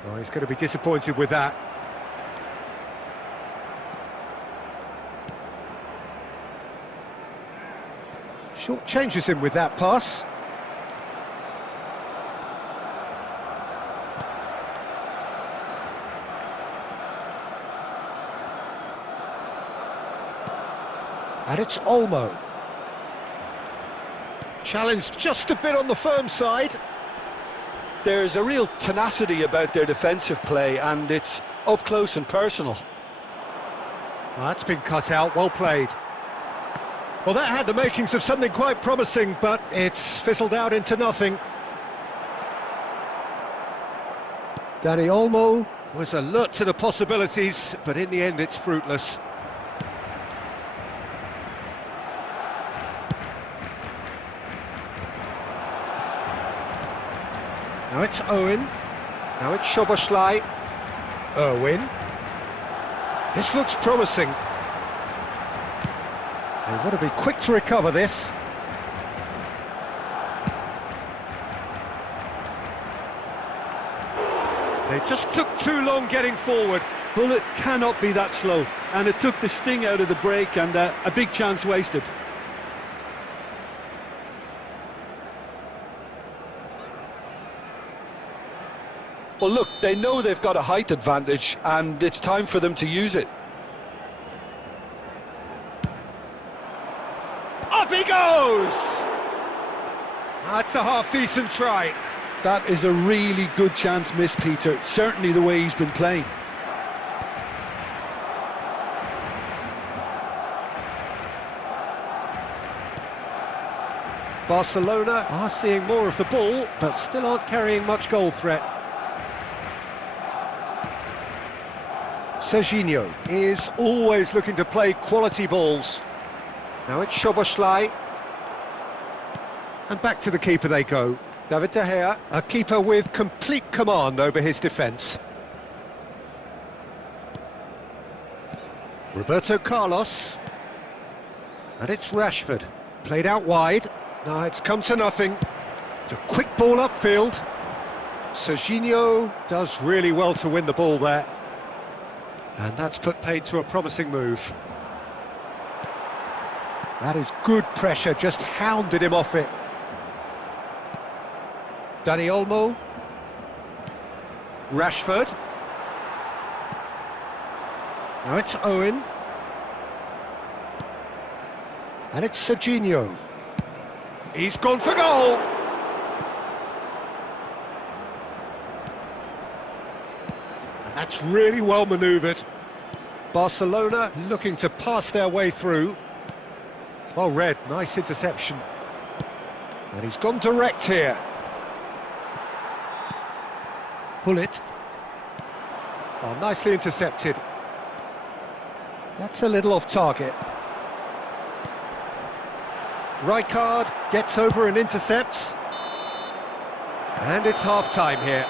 Oh, he's going to be disappointed with that. Short changes him with that pass. And it's Olmo. Challenged just a bit on the firm side. There's a real tenacity about their defensive play, and it's up close and personal. Well, that's been cut out, well played. Well, that had the makings of something quite promising, but it's fizzled out into nothing. Dani Olmo was alert to the possibilities, but in the end it's fruitless. Now it's Owen. Now it's Szoboszlai. Irwin. This looks promising. They want to be quick to recover this. They just took too long getting forward. Bullet cannot be that slow, and it took the sting out of the break, and a big chance wasted. Well, look, they know they've got a height advantage, and it's time for them to use it. Up he goes! That's a half-decent try. That is a really good chance missed, Peter. Certainly the way he's been playing. Barcelona are seeing more of the ball, but still aren't carrying much goal threat. Serginho is always looking to play quality balls. Now it's Szoboszlai. And back to the keeper they go. David De Gea, a keeper with complete command over his defence. Roberto Carlos. And it's Rashford. Played out wide. Now it's come to nothing. It's a quick ball upfield. Serginho does really well to win the ball there. And that's put paid to a promising move. That is good pressure, just hounded him off it. Dani Olmo. Rashford. Now it's Owen. And it's Serginho. He's gone for goal! And that's really well manoeuvred. Barcelona looking to pass their way through. Well read, nice interception. And he's gone direct here. Bullet. Oh, nicely intercepted. That's a little off target. Rijkaard gets over and intercepts. And it's half-time here.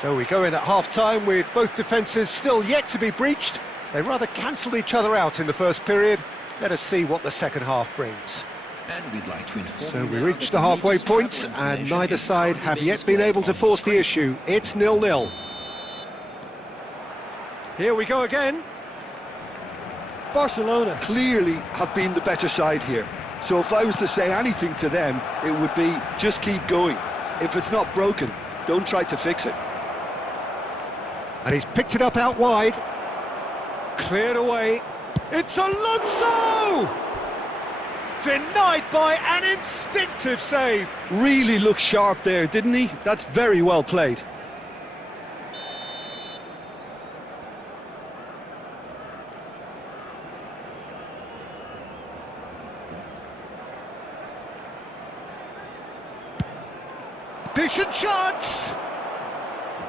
So we go in at half-time with both defences still yet to be breached. They rather cancelled each other out in the first period. Let us see what the second half brings. And we'd like to inform So we reach the halfway point, and neither side have yet been able to force the issue. It's 0-0. Here we go again. Barcelona clearly have been the better side here. So if I was to say anything to them, it would be just keep going. If it's not broken, don't try to fix it. And he's picked it up out wide. Cleared away. It's Alonso! Denied by an instinctive save. Really looked sharp there, didn't he? That's very well played. Decent chance!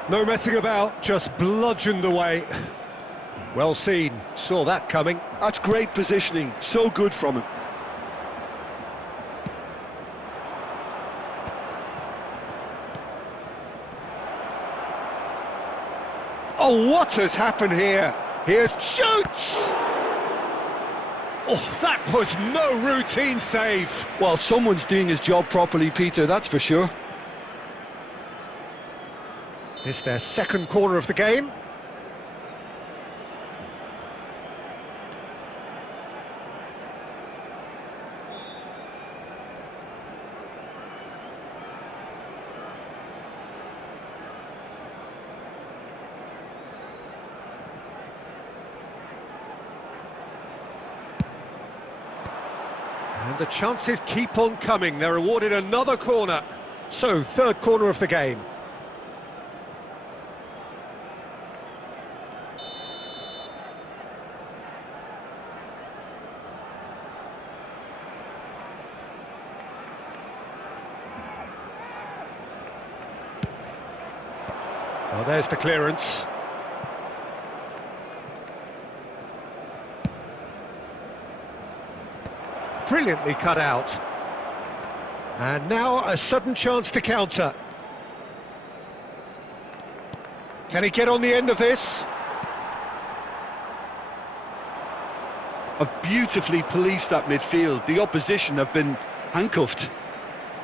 No messing about, just bludgeoned away. Well seen, saw that coming. That's great positioning, so good from him. Oh, what has happened here? Here's shoots! Oh, that was no routine save. Well, someone's doing his job properly, Peter, that's for sure. It's their second corner of the game. And the chances keep on coming. They're awarded another corner. So, third corner of the game. Well, there's the clearance. Brilliantly cut out. And now a sudden chance to counter. Can he get on the end of this? Have beautifully policed that midfield. The opposition have been handcuffed.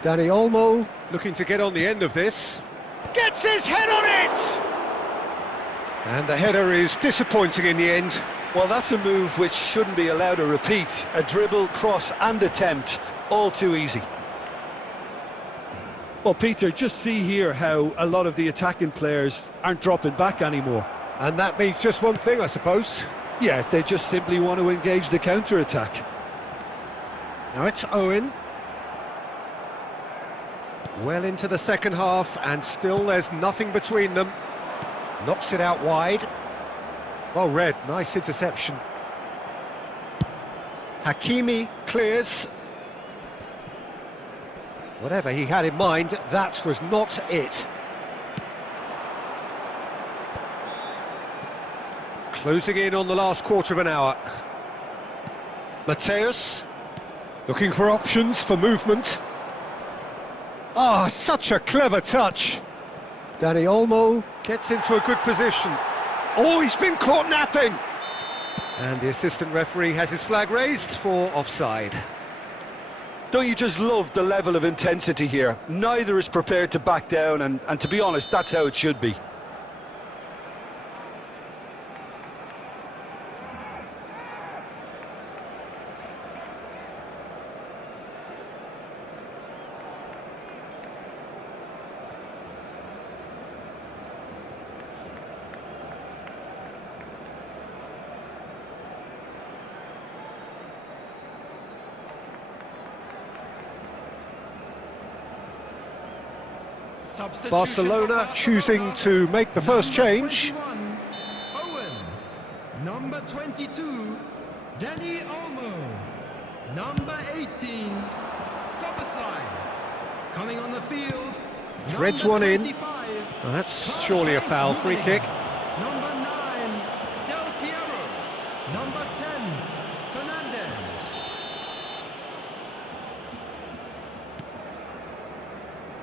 Dani Olmo looking to get on the end of this. Gets his head on it! And the header is disappointing in the end. Well, that's a move which shouldn't be allowed to repeat. A dribble, cross and attempt, all too easy. Well, Peter, just see here how a lot of the attacking players aren't dropping back anymore. And that means just one thing, I suppose. Yeah, they just simply want to engage the counter-attack. Now it's Owen. Well into the second half, and still there's nothing between them. Knocks it out wide. Well read, nice interception. Hakimi clears. Whatever he had in mind, that was not it. Closing in on the last quarter of an hour. Mateus, looking for options for movement. Ah, such a clever touch. Dani Olmo gets into a good position. Oh, he's been caught napping. And the assistant referee has his flag raised for offside. Don't you just love the level of intensity here? Neither is prepared to back down, and to be honest, that's how it should be. Barcelona choosing to make the first change. Owen. Number 22, Dani Olmo. Number 18, Soboslai. Coming on the field, Threads one in. Well, that's surely a foul. Free kick. Number 9, Del Piero. Number 10, Fernandez.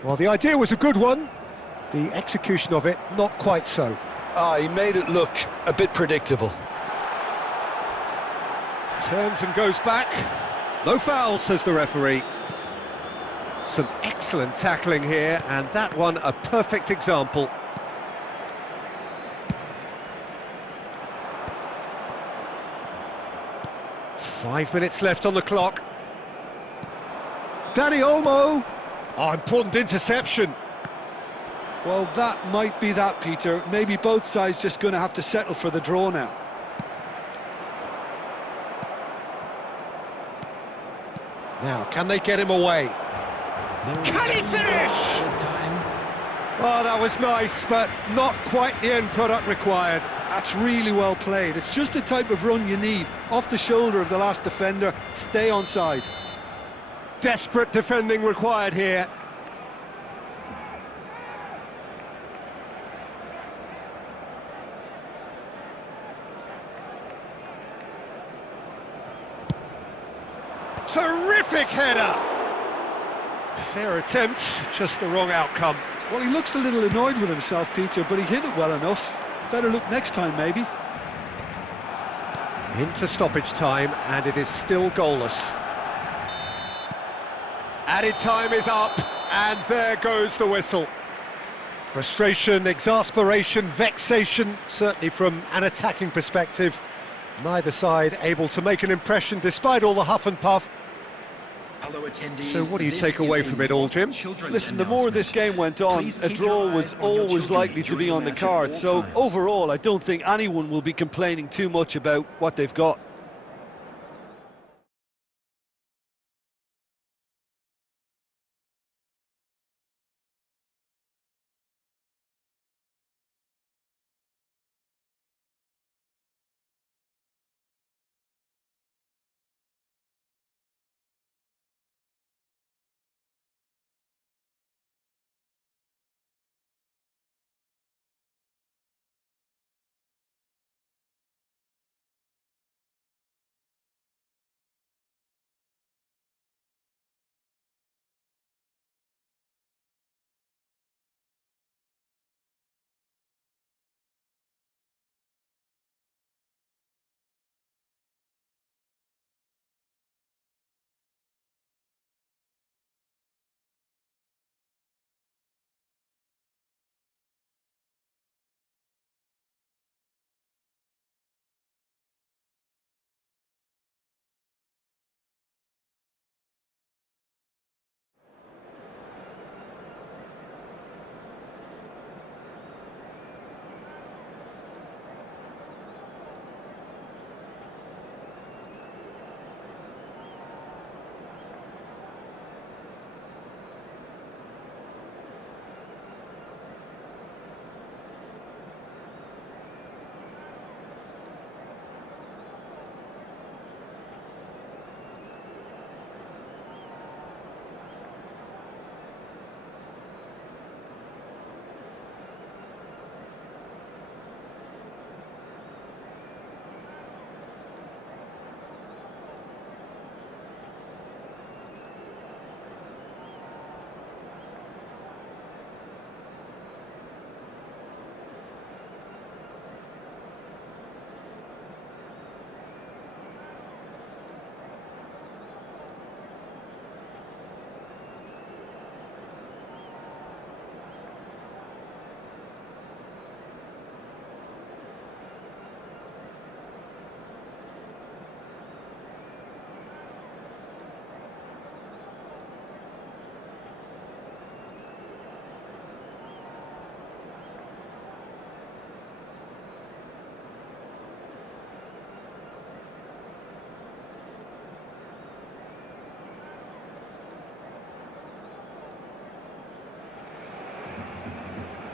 Well, the idea was a good one. The execution of it, not quite so. He made it look a bit predictable. Turns and goes back. No foul, says the referee. Some excellent tackling here, and that one a perfect example. Five minutes left on the clock. Dani Olmo. Oh, important interception. Well, that might be that, Peter. Maybe both sides just going to have to settle for the draw now. Now, can they get him away? Can he finish? Oh, that was nice, but not quite the end product required. That's really well played. It's just the type of run you need. Off the shoulder of the last defender, stay onside. Desperate defending required here. Terrific header! Fair attempt, just the wrong outcome. Well, he looks a little annoyed with himself, Peter, but he hit it well enough. Better look next time, maybe. Into stoppage time, and it is still goalless. Added time is up, and there goes the whistle. Frustration, exasperation, vexation, certainly from an attacking perspective. Neither side able to make an impression despite all the huff and puff. So what do you take away from it all, Jim? Listen, the more this game went on, a draw was always likely to be on the card. So overall, I don't think anyone will be complaining too much about what they've got.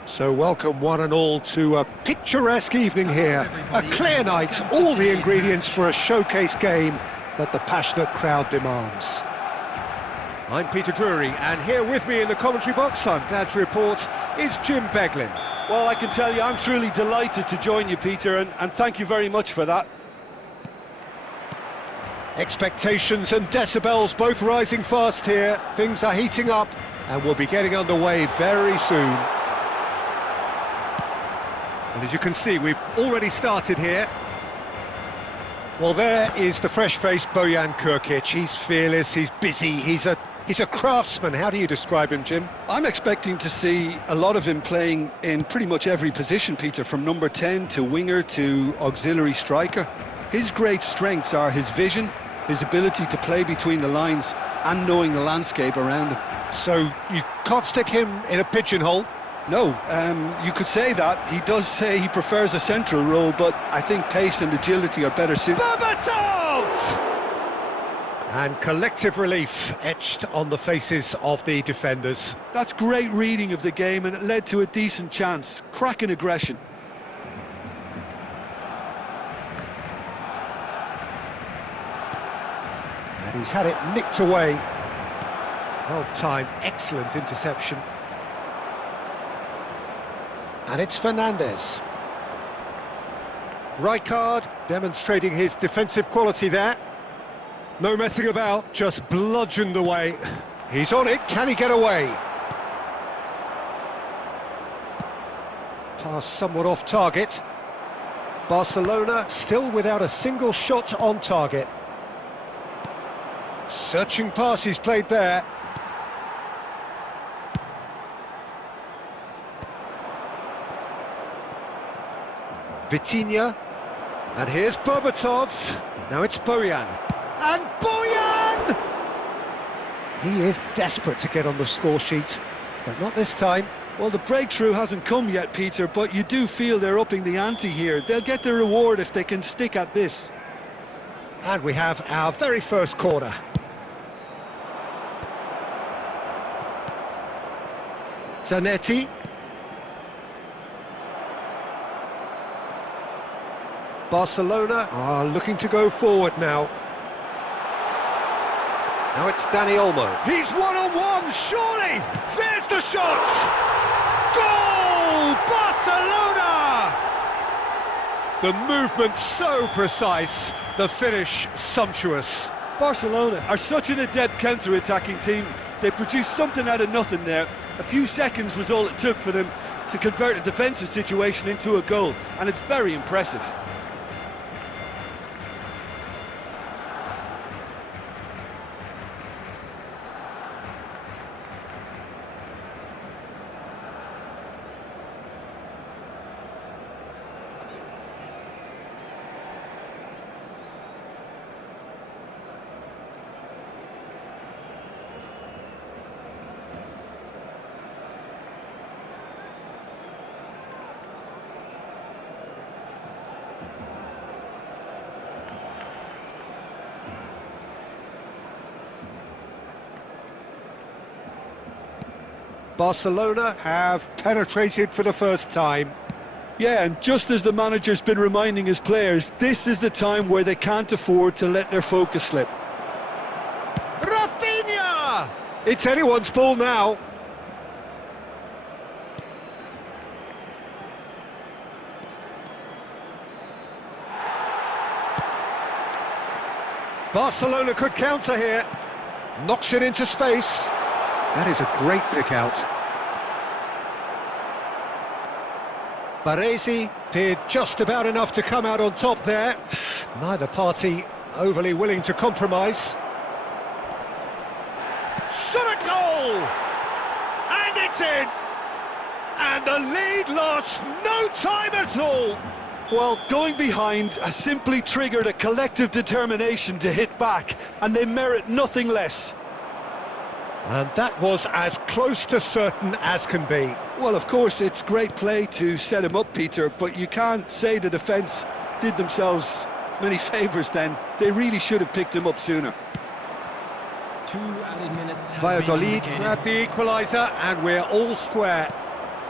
So welcome one and all to a picturesque evening here. A clear night, all the ingredients for a showcase game that the passionate crowd demands. I'm Peter Drury, and here with me in the commentary box, I'm glad to report, is Jim Beglin. Well, I can tell you, I'm truly delighted to join you, Peter, and thank you very much for that. Expectations and decibels both rising fast here. Things are heating up, and we'll be getting underway very soon. And as you can see, we've already started here. Well, there is the fresh-faced Bojan Krkic. He's fearless, he's busy, he's a craftsman. How do you describe him, Jim? I'm expecting to see a lot of him playing in pretty much every position, Peter, from number 10 to winger to auxiliary striker. His great strengths are his vision, his ability to play between the lines and knowing the landscape around him. So you can't stick him in a pigeonhole? No, you could say that. He does say he prefers a central role, but I think pace and agility are better suited. Berbatov! And collective relief etched on the faces of the defenders. That's great reading of the game, and it led to a decent chance. Cracking aggression. And he's had it nicked away. Well timed, excellent interception. And it's Fernandes. Rijkaard demonstrating his defensive quality there. No messing about, just bludgeoned away. He's on it, can he get away? Pass somewhat off target. Barcelona still without a single shot on target. Searching pass he's played there. Vitinha. And here's Berbatov. Now it's Bojan. And Bojan! He is desperate to get on the score sheet, but not this time. Well, the breakthrough hasn't come yet, Peter, but you do feel they're upping the ante here. They'll get the reward if they can stick at this. And we have our very first corner. Zanetti. Barcelona are looking to go forward now. Now it's Dani Olmo. He's one-on-one, surely! There's the shot! Goal! Barcelona! The movement so precise, the finish sumptuous. Barcelona are such an adept counter-attacking team. They produced something out of nothing there. A few seconds was all it took for them to convert a defensive situation into a goal, and it's very impressive. Barcelona have penetrated for the first time. Yeah, and just as the manager's been reminding his players, this is the time where they can't afford to let their focus slip. Rafinha! It's anyone's ball now. Barcelona could counter here. Knocks it into space. That is a great pick out. Baresi did just about enough to come out on top there. Neither party overly willing to compromise. Shot a goal! And it's in! And the lead lost no time at all! Well, going behind has simply triggered a collective determination to hit back, and they merit nothing less. And that was as close to certain as can be. Well, of course, it's great play to set him up, Peter, but you can't say the defence did themselves many favours then. They really should have picked him up sooner. 2 added minutes. Valladolid grabbed the equaliser, and we're all square.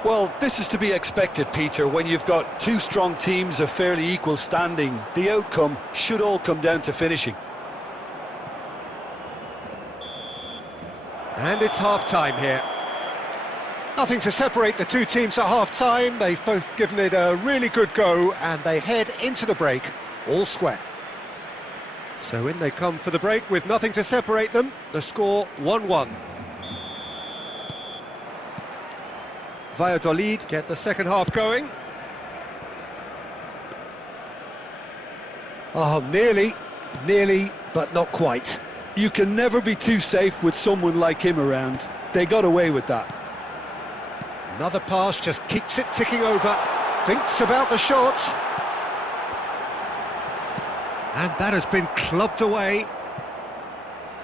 Well, this is to be expected, Peter. When you've got two strong teams of fairly equal standing, the outcome should all come down to finishing. And it's half-time here. Nothing to separate the two teams at half-time. They've both given it a really good go, and they head into the break all square. So in they come for the break with nothing to separate them. The score 1-1. Valladolid get the second half going. Oh, nearly, but not quite. You can never be too safe with someone like him around. They got away with that. Another pass just keeps it ticking over. Thinks about the shot. And that has been clubbed away.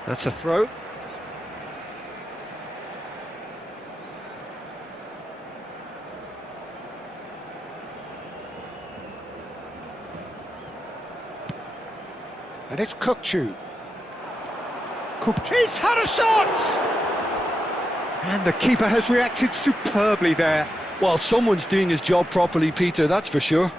That's a throw. And it's Kukçu. cooked. He's had a shot! And the keeper has reacted superbly there. Well, someone's doing his job properly, Peter, that's for sure.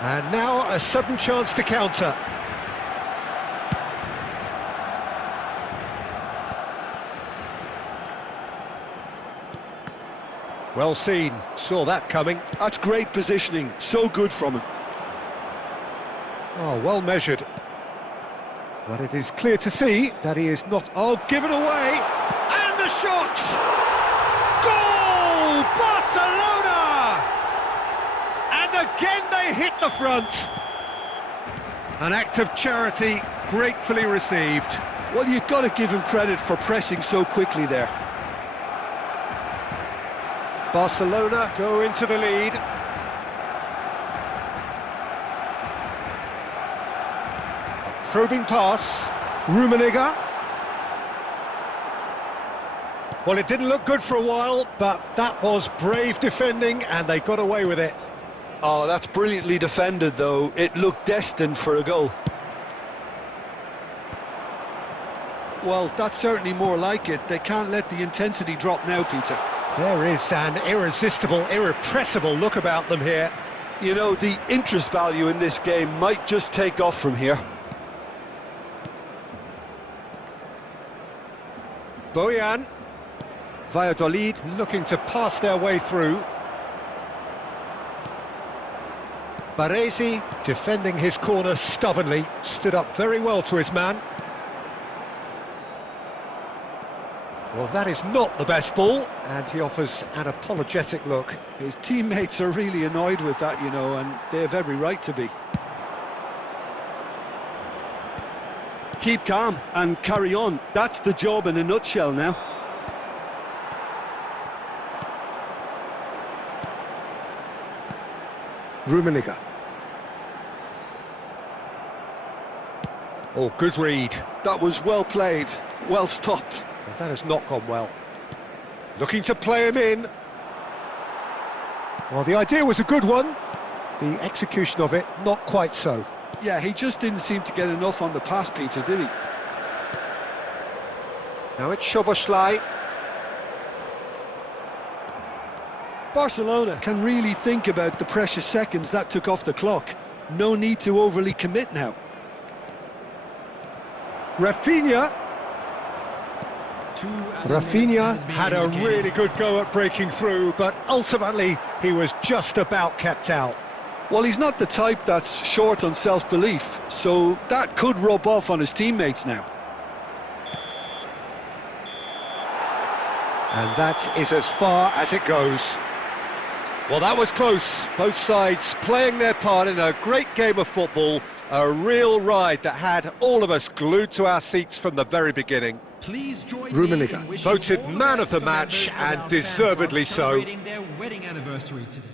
And now a sudden chance to counter. Well seen, saw that coming. That's great positioning, so good from him. Oh, well measured. But it is clear to see that he is not... Oh, given away! And the shot! Goal! Barcelona! And again they hit the front. An act of charity, gratefully received. Well, you've got to give him credit for pressing so quickly there. Barcelona go into the lead. A probing pass. Rummenigge. Well, it didn't look good for a while, but that was brave defending, and they got away with it. Oh, that's brilliantly defended, though. It looked destined for a goal. Well, that's certainly more like it. They can't let the intensity drop now, Peter. There is an irresistible, irrepressible look about them here. You know, the interest value in this game might just take off from here. Bojan. Valladolid looking to pass their way through. Baresi defending his corner stubbornly, stood up very well to his man. Well, that is not the best ball, and he offers an apologetic look. His teammates are really annoyed with that, you know, and they have every right to be. Keep calm and carry on. That's the job in a nutshell now. Rummenigge. Oh, good read. That was well played, well stopped. Well, that has not gone well. Looking to play him in. Well, the idea was a good one. The execution of it, not quite so. Yeah, he just didn't seem to get enough on the pass, Peter, did he? Now it's Szoboszlai. Barcelona can really think about the precious seconds that took off the clock. No need to overly commit now. Rafinha. Rafinha had a really good go at breaking through, but ultimately he was just about kept out. Well, he's not the type that's short on self-belief, so that could rub off on his teammates now. And that is as far as it goes. Well, that was close. Both sides playing their part in a great game of football, a real ride that had all of us glued to our seats from the very beginning. Rummenigge voted man of the match, and deservedly so. Their wedding anniversary today.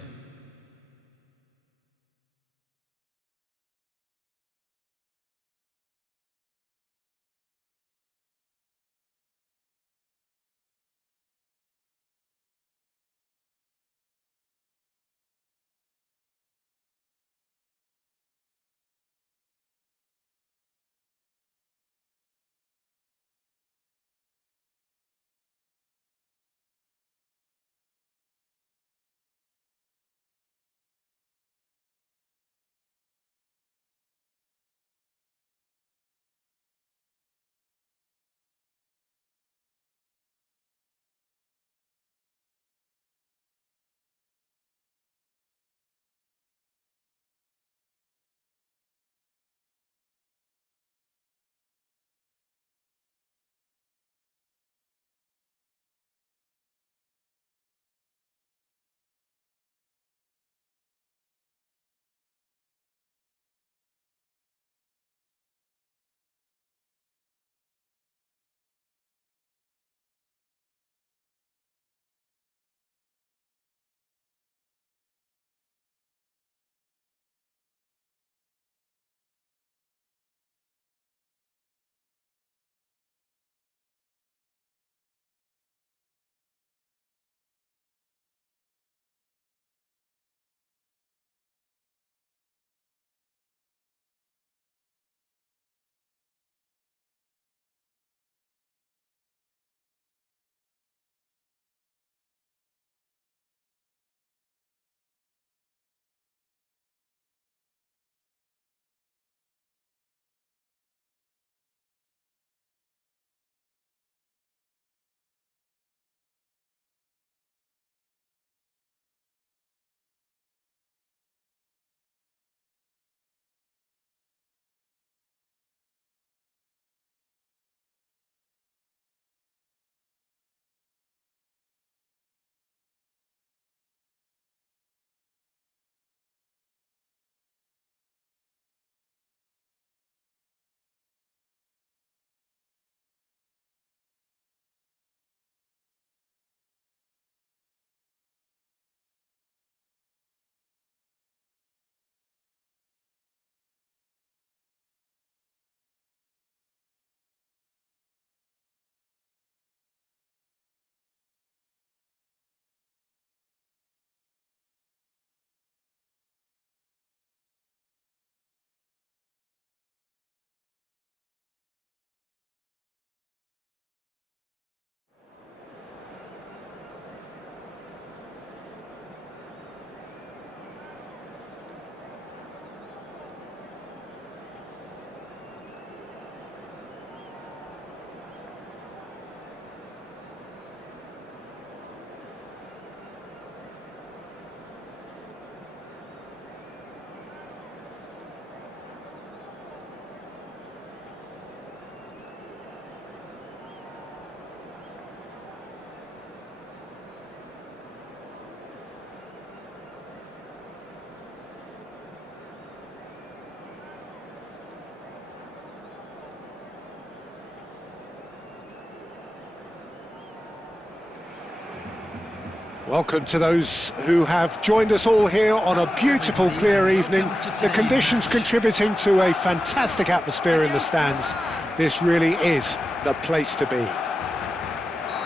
Welcome to those who have joined us all here on a beautiful, clear evening. The conditions contributing to a fantastic atmosphere in the stands. This really is the place to be.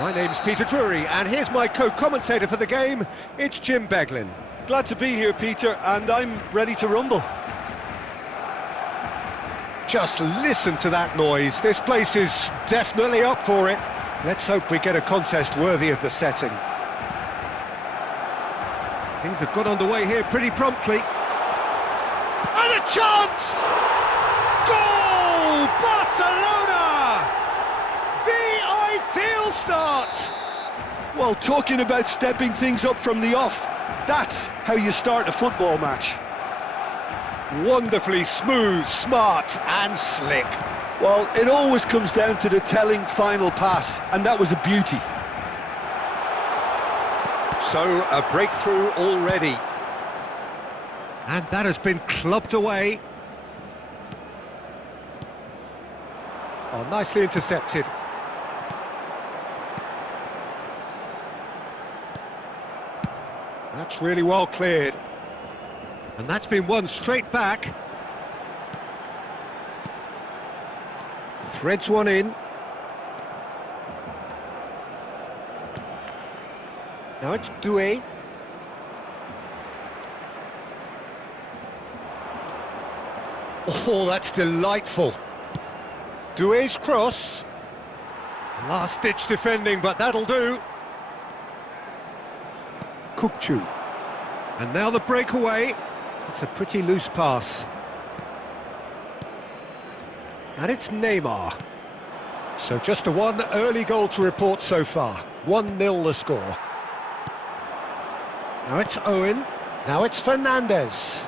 My name's Peter Drury, and here's my co-commentator for the game. It's Jim Beglin. Glad to be here, Peter, and I'm ready to rumble. Just listen to that noise. This place is definitely up for it. Let's hope we get a contest worthy of the setting. Things have got underway here pretty promptly. And a chance! Goal! Barcelona! The ideal start! Well, talking about stepping things up from the off, that's how you start a football match. Wonderfully smooth, smart and slick. Well, it always comes down to the telling final pass, and that was a beauty. So, a breakthrough already. And that has been clubbed away. Oh, nicely intercepted. That's really well cleared. And that's been won straight back. Threads one in. Now it's Doué. Oh, that's delightful. Doué's cross. Last-ditch defending, but that'll do. Kukçu. And now the breakaway. It's a pretty loose pass. And it's Neymar. So just a one early goal to report so far. 1-0 the score. Now it's Owen. Now it's Fernandes.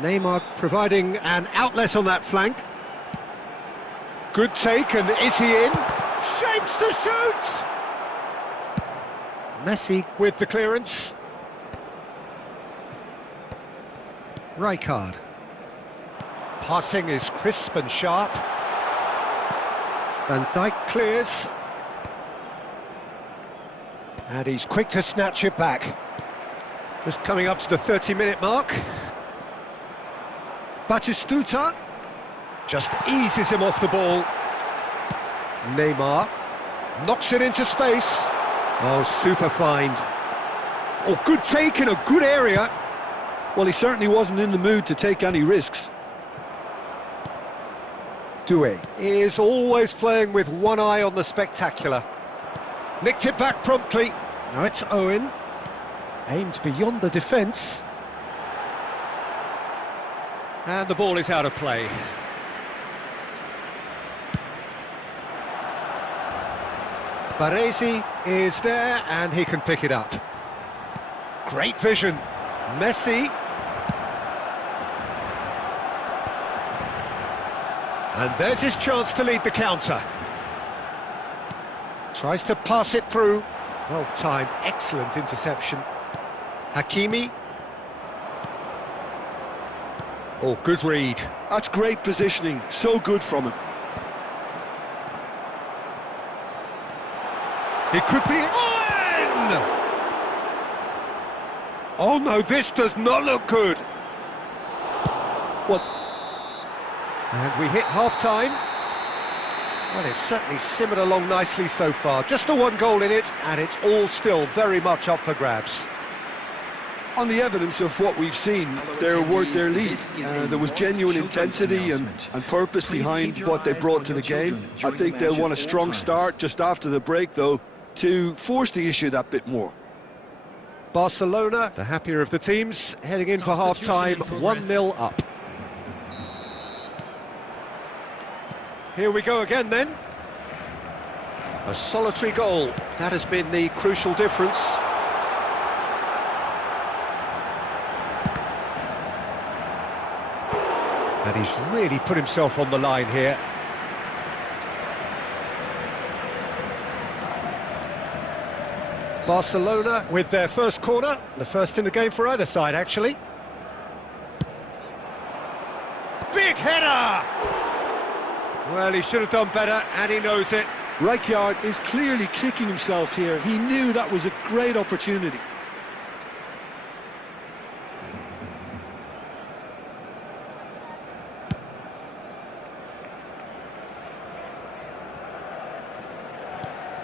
Neymar providing an outlet on that flank. Good take, and is he in? Shapes to shoot! Messi with the clearance. Rijkaard. Passing is crisp and sharp. Van Dijk clears. And he's quick to snatch it back. Just coming up to the 30-minute mark. Batistuta just eases him off the ball. Neymar knocks it into space. Oh, super find. Oh, good take in a good area. Well, he certainly wasn't in the mood to take any risks. Doué is always playing with one eye on the spectacular. Nicked it back promptly. Now it's Owen. Aimed beyond the defence. And the ball is out of play. Baresi is there and he can pick it up. Great vision. Messi. And there's his chance to lead the counter. Tries to pass it through. Well timed, excellent interception. Hakimi. Oh, good read. That's great positioning, so good from him. It could be Owen! Oh no, this does not look good. What? And we hit half-time. Well, it's certainly simmered along nicely so far. Just the one goal in it, and it's all still very much up for grabs. On the evidence of what we've seen, they're worth their lead. There was genuine intensity and purpose behind what they brought to the game. I think they'll want a strong start just after the break, though, to force the issue that bit more. Barcelona, the happier of the teams, heading in for half-time, 1-0 up. Here we go again then. A solitary goal, that has been the crucial difference. And he's really put himself on the line here. Barcelona with their first corner, the first in the game for either side, actually. Big header! Well, he should have done better, and he knows it. Rijkaard is clearly kicking himself here. He knew that was a great opportunity.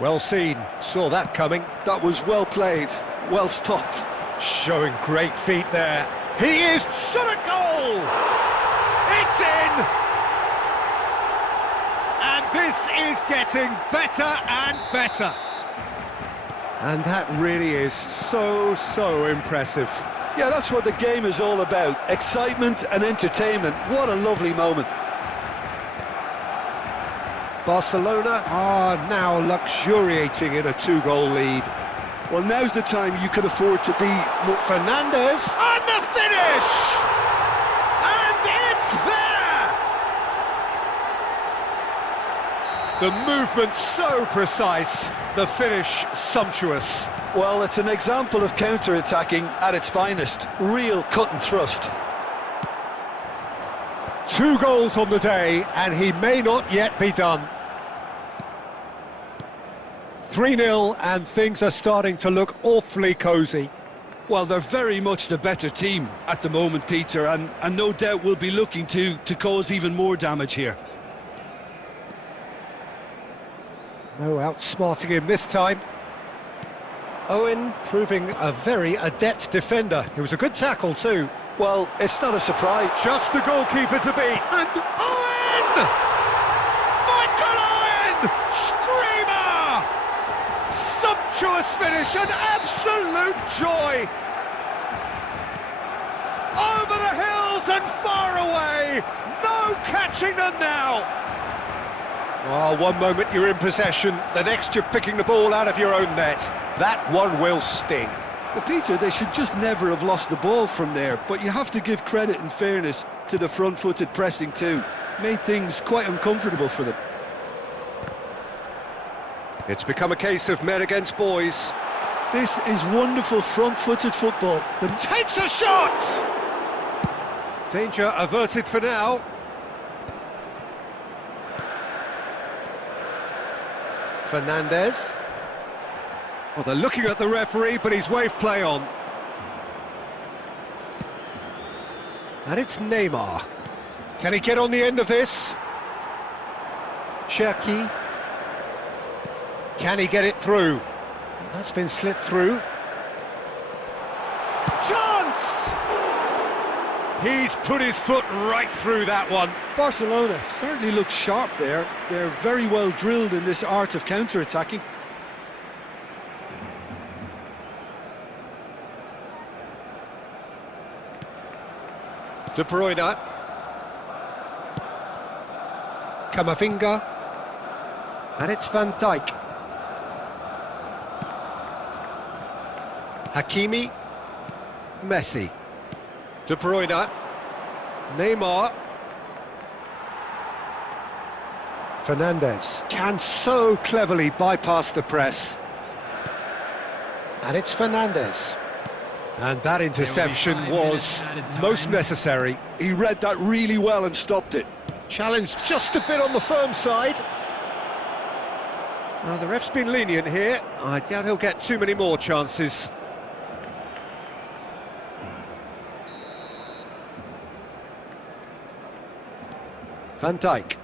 Well seen, saw that coming. That was well played, well stopped. Showing great feet there. He is shot at goal! It's in! And this is getting better and better. And that really is so impressive. Yeah, that's what the game is all about. Excitement and entertainment. What a lovely moment. Barcelona are now luxuriating in a 2-goal lead. Well, now's the time you can afford to be... Fernandes, and the finish! And it's there! The movement so precise, the finish sumptuous. Well, it's an example of counter-attacking at its finest. Real cut and thrust. 2 goals on the day, and he may not yet be done. 3-0, and things are starting to look awfully cosy. Well, they're very much the better team at the moment, Peter, and no doubt will be looking to cause even more damage here. No outsmarting him this time. Owen proving a very adept defender. It was a good tackle too. Well, it's not a surprise. Just the goalkeeper to beat. And Owen! Michael Owen! Screamer! Sumptuous finish, an absolute joy! Over the hills and far away! No catching them now! Well, one moment you're in possession, the next you're picking the ball out of your own net. That one will sting. Well, Peter, they should just never have lost the ball from there, but you have to give credit and fairness to the front-footed pressing too. Made things quite uncomfortable for them. It's become a case of men against boys. This is wonderful front-footed football. Takes a shot! Danger averted for now. Fernandes. Well, they're looking at the referee, but he's waved play on. And it's Neymar. Can he get on the end of this? Cherki. Can he get it through? That's been slit through. Chance! He's put his foot right through that one. Barcelona certainly looks sharp there. They're very well drilled in this art of counter-attacking. De Bruyne. Camavinga. And it's Van Dijk. Hakimi. Messi. De Bruyne. Neymar. Fernandes can so cleverly bypass the press. And it's Fernandes. And that interception was most necessary. He read that really well and stopped it. Challenged just a bit on the firm side. Now, the ref's been lenient here. I doubt he'll get too many more chances. Van Dijk.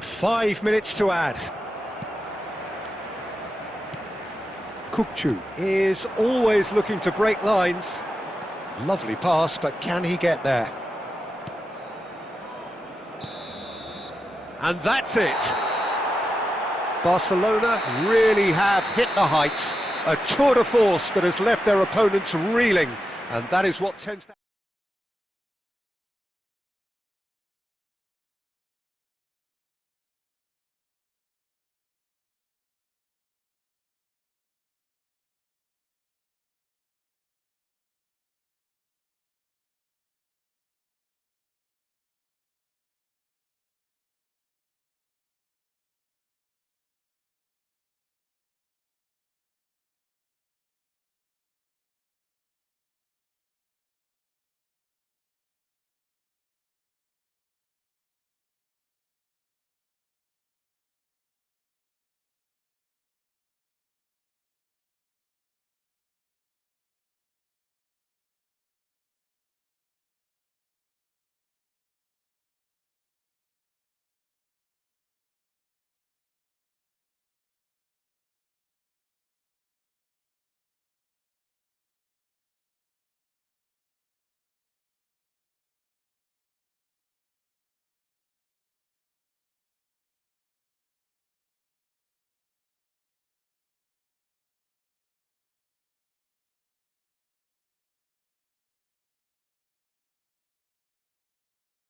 5 minutes to add. Kukçu is always looking to break lines. Lovely pass, but can he get there? And that's it. Barcelona really have hit the heights. A tour de force that has left their opponents reeling, and that is what tends to...